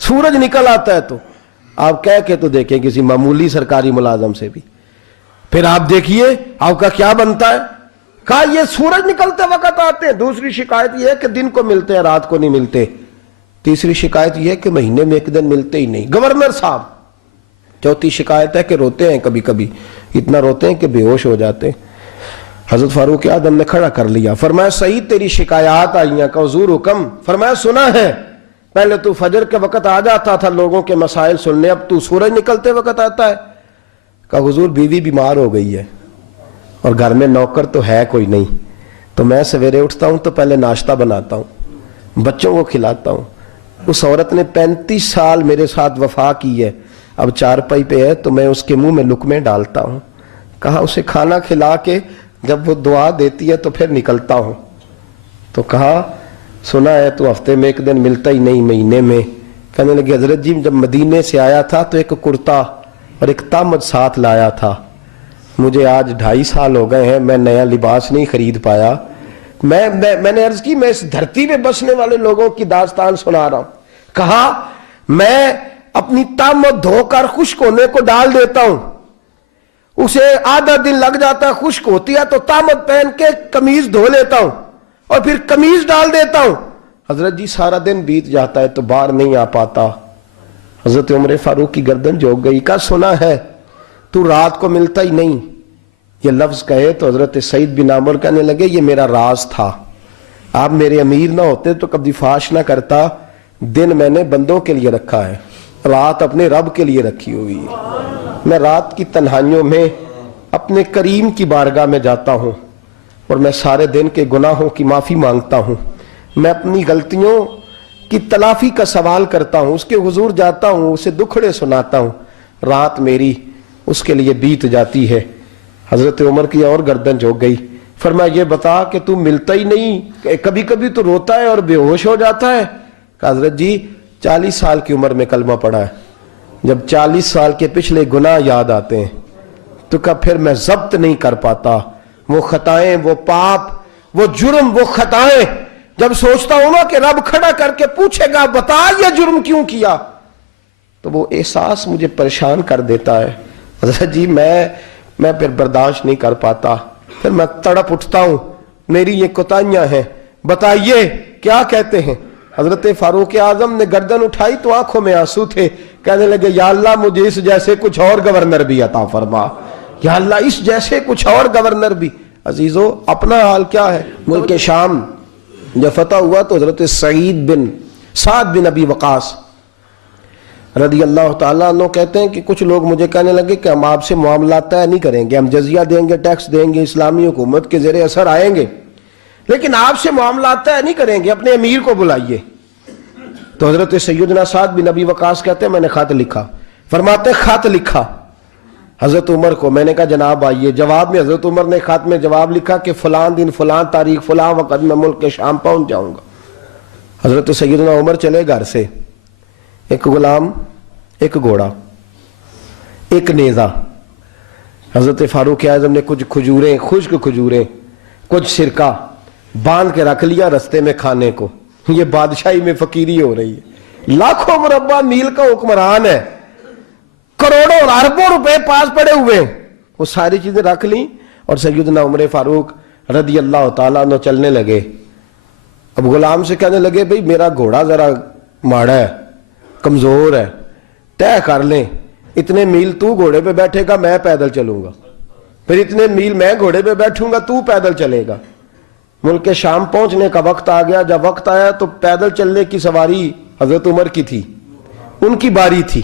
سورج نکل آتا ہے تو آپ کہہ کے تو دیکھیں کسی معمولی سرکاری ملازم سے بھی، پھر آپ دیکھیے آپ کا کیا بنتا ہے۔ کہا یہ سورج نکلتے وقت آتے ہیں۔ دوسری شکایت یہ ہے کہ دن کو ملتے ہیں رات کو نہیں ملتے۔ تیسری شکایت یہ ہے کہ مہینے میں ایک دن ملتے ہی نہیں گورنر صاحب۔ چوتھی شکایت ہے کہ روتے ہیں، کبھی کبھی اتنا روتے ہیں کہ بے ہوش ہو جاتے ہیں۔ حضرت فاروق اعظم نے کھڑا کر لیا، فرمایا سعید تیری شکایات آئی ہیں، کہ حضور حکم۔ فرمایا سنا ہے، پہلے تو فجر کے وقت آ جاتا تھا لوگوں کے مسائل سننے، اب تو سورج نکلتے وقت آتا ہے۔ کہ حضور بیوی بیمار ہو گئی ہے اور گھر میں نوکر تو ہے کوئی نہیں، تو میں سویرے اٹھتا ہوں تو پہلے ناشتہ بناتا ہوں، بچوں کو کھلاتا ہوں۔ اس عورت نے 35 سال میرے ساتھ وفا کی ہے، اب چارپائی پہ ہے تو میں اس کے منہ میں لقمے ڈالتا ہوں۔ کہا اسے کھانا کھلا کے جب وہ دعا دیتی ہے تو پھر نکلتا ہوں۔ تو کہا سنا ہے تو ہفتے میں ایک دن ملتا ہی نہیں، مہینے میں۔ کہنے لگے حضرت جی جب مدینے سے آیا تھا تو ایک کرتا اور ایک تامد ساتھ لایا تھا، مجھے آج 2.5 سال ہو گئے ہیں، میں نیا لباس نہیں خرید پایا۔ میں نے عرض کی میں اس دھرتی پہ بسنے والے لوگوں کی داستان سنا رہا ہوں۔ کہا میں اپنی تامد دھو کر خشک ہونے کو ڈال دیتا ہوں، اسے آدھا دن لگ جاتا ہے، خشک ہوتی ہے تو تامت پہن کے قمیض دھو لیتا ہوں اور پھر قمیض ڈال دیتا ہوں. حضرت جی سارا دن بیت جاتا ہے تو باہر نہیں آ پاتا. حضرت عمر فاروق کی گردن جھک گئی. کہا سنا ہے تو رات کو ملتا ہی نہیں. یہ لفظ کہے تو حضرت سعید بن عامر کہنے لگے یہ میرا راز تھا، آپ میرے امیر نہ ہوتے تو کبھی فاش نہ کرتا. دن میں نے بندوں کے لیے رکھا ہے، رات اپنے رب کے لیے رکھی ہوئی ہے. میں رات کی تنہائیوں میں اپنے کریم کی بارگاہ میں جاتا ہوں اور میں سارے دن کے گناہوں کی معافی مانگتا ہوں. میں اپنی غلطیوں کی تلافی کا سوال کرتا ہوں، اس کے حضور جاتا ہوں، اسے دکھڑے سناتا ہوں. رات میری اس کے لیے بیت جاتی ہے. حضرت عمر کی اور گردن جھک گئی. فرمایا یہ بتا کہ تو ملتا ہی نہیں، کبھی کبھی تو روتا ہے اور بے ہوش ہو جاتا ہے. کہ حضرت جی 40 سال کی عمر میں کلمہ پڑھا ہے، جب 40 سال کے پچھلے گناہ یاد آتے ہیں تو کہا پھر میں ضبط نہیں کر پاتا. وہ خطائیں، وہ پاپ، وہ جرم، وہ خطائیں جب سوچتا ہوں نا کہ رب کھڑا کر کے پوچھے گا بتا یہ جرم کیوں کیا، تو وہ احساس مجھے پریشان کر دیتا ہے. حضرت جی میں پھر برداشت نہیں کر پاتا، پھر میں تڑپ اٹھتا ہوں، میری یہ کوتاہیاں ہیں، بتائیے کیا کہتے ہیں. حضرت فاروق اعظم نے گردن اٹھائی تو آنکھوں میں آنسو تھے. کہنے لگے یا اللہ مجھے اس جیسے کچھ اور گورنر بھی عطا فرما، یا اللہ اس جیسے کچھ اور گورنر بھی. عزیزو اپنا حال کیا ہے. ملک شام جب فتح ہوا تو حضرت سعد بن ابی وقاص رضی اللہ تعالیٰ عنہ کہتے ہیں کہ کچھ لوگ مجھے کہنے لگے کہ ہم آپ سے معاملات طے نہیں کریں گے، ہم جزیہ دیں گے، ٹیکس دیں گے، اسلامی حکومت کے زیر اثر آئیں گے، لیکن آپ سے معاملات طے نہیں کریں گے، اپنے امیر کو بلائیے. تو حضرت سیدنا سعد بن ابی وقاص کہتے ہیں میں نے خط لکھا. فرماتے خط لکھا حضرت عمر کو. میں نے کہا جناب آئیے. جواب میں حضرت عمر نے خط میں جواب لکھا کہ فلان دن فلان تاریخ فلان وقت میں ملک کے شام پہنچ جاؤں گا. حضرت سیدنا عمر چلے گھر سے. ایک غلام، ایک گھوڑا، ایک نیزہ. حضرت فاروق اعظم نے کچھ کھجوریں، خشک کھجوریں، کچھ سرکہ باندھ کے رکھ لیا رستے میں کھانے کو. یہ بادشاہی میں فقیری ہو رہی ہے. لاکھوں مربع میل کا حکمران ہے، کروڑوں اربوں روپے پاس پڑے ہوئے، وہ ساری چیزیں رکھ لیں اور سیدنا عمر فاروق رضی اللہ تعالیٰ عنہ چلنے لگے. اب غلام سے کہنے لگے بھئی میرا گھوڑا ذرا ماڑا ہے، کمزور ہے، طے کر لیں اتنے میل تو گھوڑے پہ بیٹھے گا میں پیدل چلوں گا، پھر اتنے میل میں گھوڑے پہ بیٹھوں گا تو پیدل چلے گا. ملک شام پہنچنے کا وقت آ گیا. جب وقت آیا تو پیدل چلنے کی سواری حضرت عمر کی تھی، ان کی باری تھی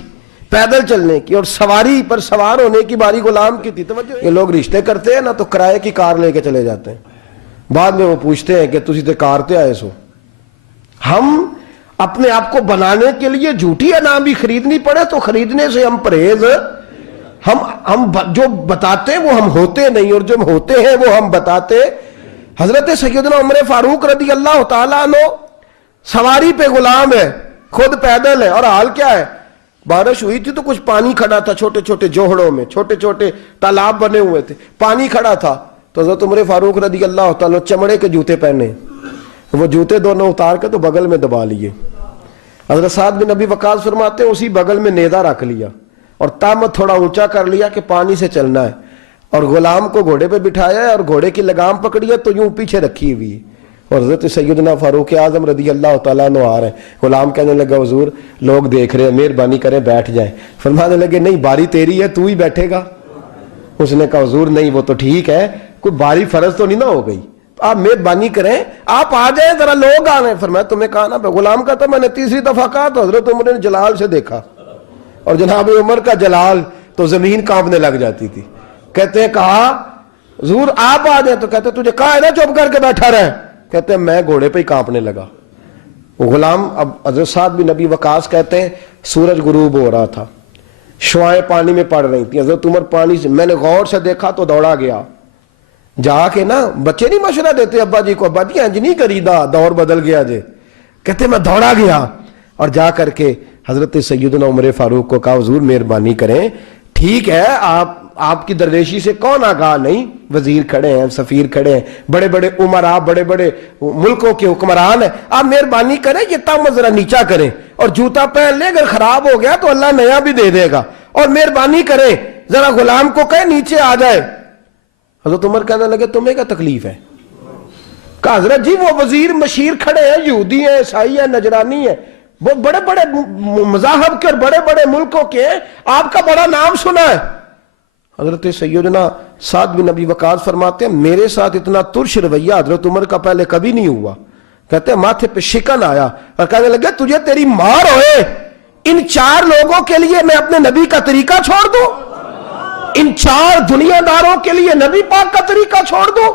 پیدل چلنے کی، اور سواری پر سوار ہونے کی باری غلام کی تھی. توجہ، یہ لوگ رشتے کرتے ہیں نا تو کرائے کی کار لے کے چلے جاتے ہیں، بعد میں وہ پوچھتے ہیں کہ تسی تے کار تے آئے سو. ہم اپنے آپ کو بنانے کے لیے جھوٹی انعام بھی خریدنی پڑے تو خریدنے سے ہم پرہیز. ہم جو بتاتے ہیں وہ ہم ہوتے نہیں، اور جو ہوتے ہیں وہ ہم بتاتے. حضرت سیدنا عمر فاروق رضی اللہ تعالیٰ عنہ سواری پہ غلام ہے، خود پیدل ہے، اور حال کیا ہے، بارش ہوئی تھی تو کچھ پانی کھڑا تھا، چھوٹے چھوٹے جوہڑوں میں چھوٹے چھوٹے تالاب بنے ہوئے تھے، پانی کھڑا تھا. تو حضرت عمر فاروق رضی اللہ تعالیٰ چمڑے کے جوتے پہنے، وہ جوتے دونوں اتار کے تو بغل میں دبا لیے. حضرت سعد بن ابی وقاص فرماتے ہیں اسی بغل میں نیزہ رکھ لیا اور تامت تھوڑا اونچا کر لیا کہ پانی سے چلنا ہے، اور غلام کو گھوڑے پہ بٹھایا ہے اور گھوڑے کی لگام پکڑی ہے تو یوں پیچھے رکھی ہوئی ہے، اور حضرت سیدنا فاروق اعظم رضی اللہ تعالیٰ عنہ آ رہے ہیں. غلام کہنے لگا حضور لوگ دیکھ رہے ہیں، مہربانی کریں بیٹھ جائیں. فرمانے لگے نہیں باری تیری ہے، تو ہی بیٹھے گا. اس نے کہا حضور نہیں وہ تو ٹھیک ہے، کوئی باری فرض تو نہیں نہ ہو گئی، آپ مہربانی کریں آپ آ جائیں، ذرا لوگ آ رہے ہیں. فرمایا تمہیں کہا نا. غلام کا تھا میں نے تیسری دفعہ کہا تو حضرت عمر نے جلال سے دیکھا، اور جناب عمر کا جلال تو زمین کانپنے لگ جاتی تھی. کہتے ہیں کہا حضور آپ آ جائیں، تو کہتے تجھے کہا ہے نا چپ کر کے بیٹھا رہے. کہتے ہیں میں گھوڑے پہ ہی کانپنے لگا. وہ غلام اب حضرت سعد بن ابی وقاص کہتے ہیں سورج غروب ہو رہا تھا، شعائیں پانی میں پڑ رہی تھی. حضرت عمر پانی سے میں نے غور سے دیکھا تو دوڑا گیا. جا کے نا بچے نہیں مشورہ دیتے ابا جی کو، ابا جی انج نہیں کریدا دور بدل گیا جے. کہتے میں دوڑا گیا اور جا کر کے حضرت سیدنا عمر فاروق کو کہا حضور مہربانی کریں، ٹھیک ہے آپ کی درویشی سے کون آگاہ نہیں، وزیر کھڑے ہیں، سفیر کھڑے ہیں، بڑے بڑے عمرا، بڑے بڑے ملکوں کے حکمران ہیں، آپ مہربانی کریں یہ تامت ذرا نیچا کریں اور جوتا پہن لیں، اگر خراب ہو گیا تو اللہ نیا بھی دے دے گا. اور مہربانی کریں ذرا غلام کو کہے نیچے آ جائے. حضرت عمر کہنے لگے تمہیں کیا تکلیف ہے؟ کہا حضرت جی وہ وزیر مشیر کھڑے ہیں، یہودی ہیں، عیسائی ہیں، نجرانی ہیں، وہ بڑے بڑے مذاہب کے اور بڑے بڑے ملکوں کے ہیں، آپ کا بڑا نام سنا ہے. حضرت سیدنا سعد بن ابی وقاص فرماتے ہیں میرے ساتھ اتنا ترش رویہ حضرت عمر کا پہلے کبھی نہیں ہوا. کہتے ہیں ماتھے پہ شکن آیا اور کہنے لگے تجھے تیری مار ہوئے، ان 4 لوگوں کے لیے میں اپنے نبی کا طریقہ چھوڑ دوں؟ ان 4 دنیا داروں کے لیے نبی پاک کا طریقہ چھوڑ دوں؟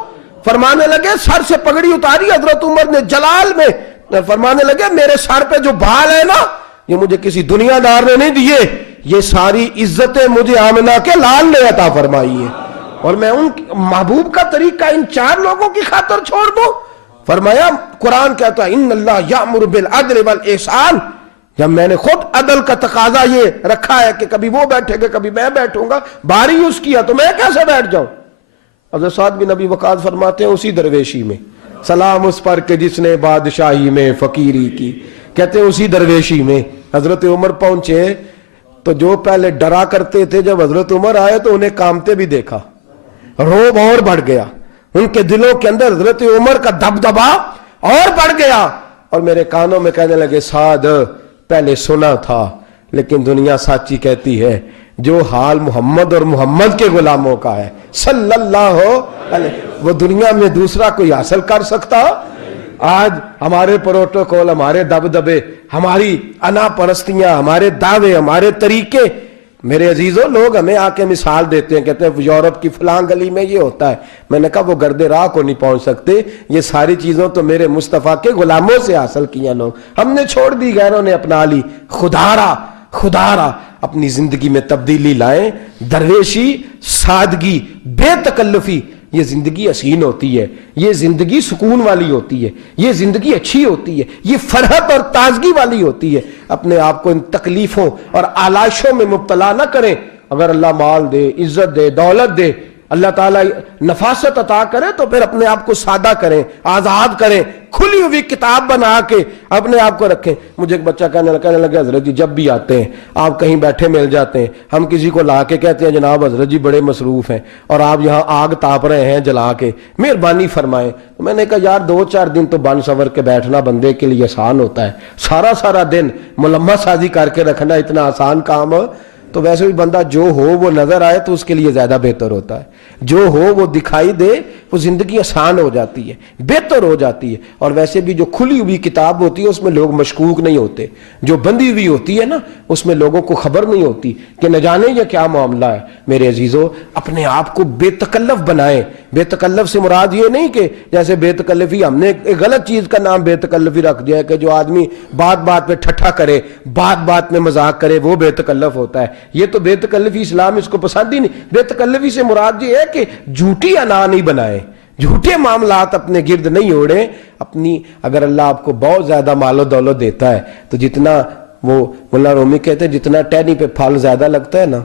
فرمانے لگے سر سے پگڑی اتاری حضرت عمر نے جلال میں، فرمانے لگے میرے سر پہ جو بال ہے نا یہ مجھے کسی دنیا دار نے نہیں دیے، یہ ساری عزتیں مجھے آمنہ کے لال نے عطا فرمائی ہے، اور میں ان محبوب کا طریقہ ان 4 لوگوں کی خاطر چھوڑ دوں؟ فرمایا قرآن کہتا ہے ان اللہ یامر بالعدل والاحسان، جب میں نے خود عدل کا تقاضا یہ رکھا ہے کہ کبھی وہ بیٹھے گا کبھی میں بیٹھوں گا، باری اس کیا تو میں کیسے بیٹھ جاؤں؟ حضرت سعد بن ابی وقاص فرماتے ہیں اسی درویشی میں سلام اس پر کہ جس نے بادشاہی میں فقیری کی، کہتے ہیں اسی درویشی میں حضرت عمر پہنچے تو جو پہلے ڈرا کرتے تھے جب حضرت عمر آئے تو انہیں کامتے بھی دیکھا، روب اور بڑھ گیا، ان کے دلوں کے اندر حضرت عمر کا دبدبا اور بڑھ گیا، اور میرے کانوں میں کہنے لگے سعد پہلے سنا تھا لیکن دنیا سچی کہتی ہے جو حال محمد اور محمد کے غلاموں کا ہے صلی اللہ علیہ وہ دنیا میں دوسرا کوئی حاصل کر سکتا؟ آج ہمارے پروٹوکول، ہمارے دبدبے، ہماری انا پرستیاں، ہمارے دعوے، ہمارے طریقے، میرے عزیزوں لوگ ہمیں آ کے مثال دیتے ہیں، کہتے ہیں یورپ کی فلاں گلی میں یہ ہوتا ہے. میں نے کہا وہ گرد راہ کو نہیں پہنچ سکتے، یہ ساری چیزوں تو میرے مصطفیٰ کے غلاموں سے حاصل کیا لوگ، ہم نے چھوڑ دی، غیروں نے اپنا لی. خدارا اپنی زندگی میں تبدیلی لائیں. درویشی، سادگی، بے تکلفی، یہ زندگی حسین ہوتی ہے، یہ زندگی سکون والی ہوتی ہے، یہ زندگی اچھی ہوتی ہے، یہ فرحت اور تازگی والی ہوتی ہے. اپنے آپ کو ان تکلیفوں اور آلائشوں میں مبتلا نہ کریں. اگر اللہ مال دے، عزت دے، دولت دے، اللہ تعالیٰ نفاست عطا کرے تو پھر اپنے آپ کو سادہ کریں، آزاد کریں، کھلی ہوئی کتاب بنا کے اپنے آپ کو رکھیں. مجھے ایک بچہ کہنے لگا حضرت جی جب بھی آتے ہیں آپ کہیں بیٹھے مل جاتے ہیں، ہم کسی کو لا کے کہتے ہیں جناب حضرت جی بڑے مصروف ہیں اور آپ یہاں آگ تاپ رہے ہیں جلا کے، مہربانی فرمائیں. میں نے کہا یار 2-4 دن تو بن سور کے بیٹھنا بندے کے لیے آسان ہوتا ہے، سارا دن ملمہ سازی کر کے رکھنا اتنا آسان کام تو ویسے بھی بندہ جو ہو وہ نظر آئے تو اس کے لیے زیادہ بہتر ہوتا ہے، جو ہو وہ دکھائی دے وہ زندگی آسان ہو جاتی ہے، بہتر ہو جاتی ہے. اور ویسے بھی جو کھلی ہوئی کتاب ہوتی ہے اس میں لوگ مشکوک نہیں ہوتے، جو بندی ہوئی ہوتی ہے نا اس میں لوگوں کو خبر نہیں ہوتی کہ نہ جانے یہ کیا معاملہ ہے. میرے عزیزوں اپنے آپ کو بے تکلف بنائیں. بے تکلف سے مراد یہ نہیں کہ جیسے بے تکلفی ہم نے ایک غلط چیز کا نام بے تکلفی رکھ دیا ہے کہ جو آدمی بات پہ ٹھٹھا کرے، بات میں مذاق کرے وہ بے تکلف ہوتا ہے. یہ تو بے تکلفی اسلام اس کو پسند ہی نہیں. بے تکلفی سے مراد یہ ہے کہ جھوٹی انا نہیں بنائے، جھوٹے معاملات اپنے گرد نہیں اوڑے. اپنی اگر اللہ آپ کو بہت زیادہ مال و دولت دیتا ہے تو جتنا وہ مولانا رومی کہتے ہیں جتنا ٹہنی پہ پھل زیادہ لگتا ہے نا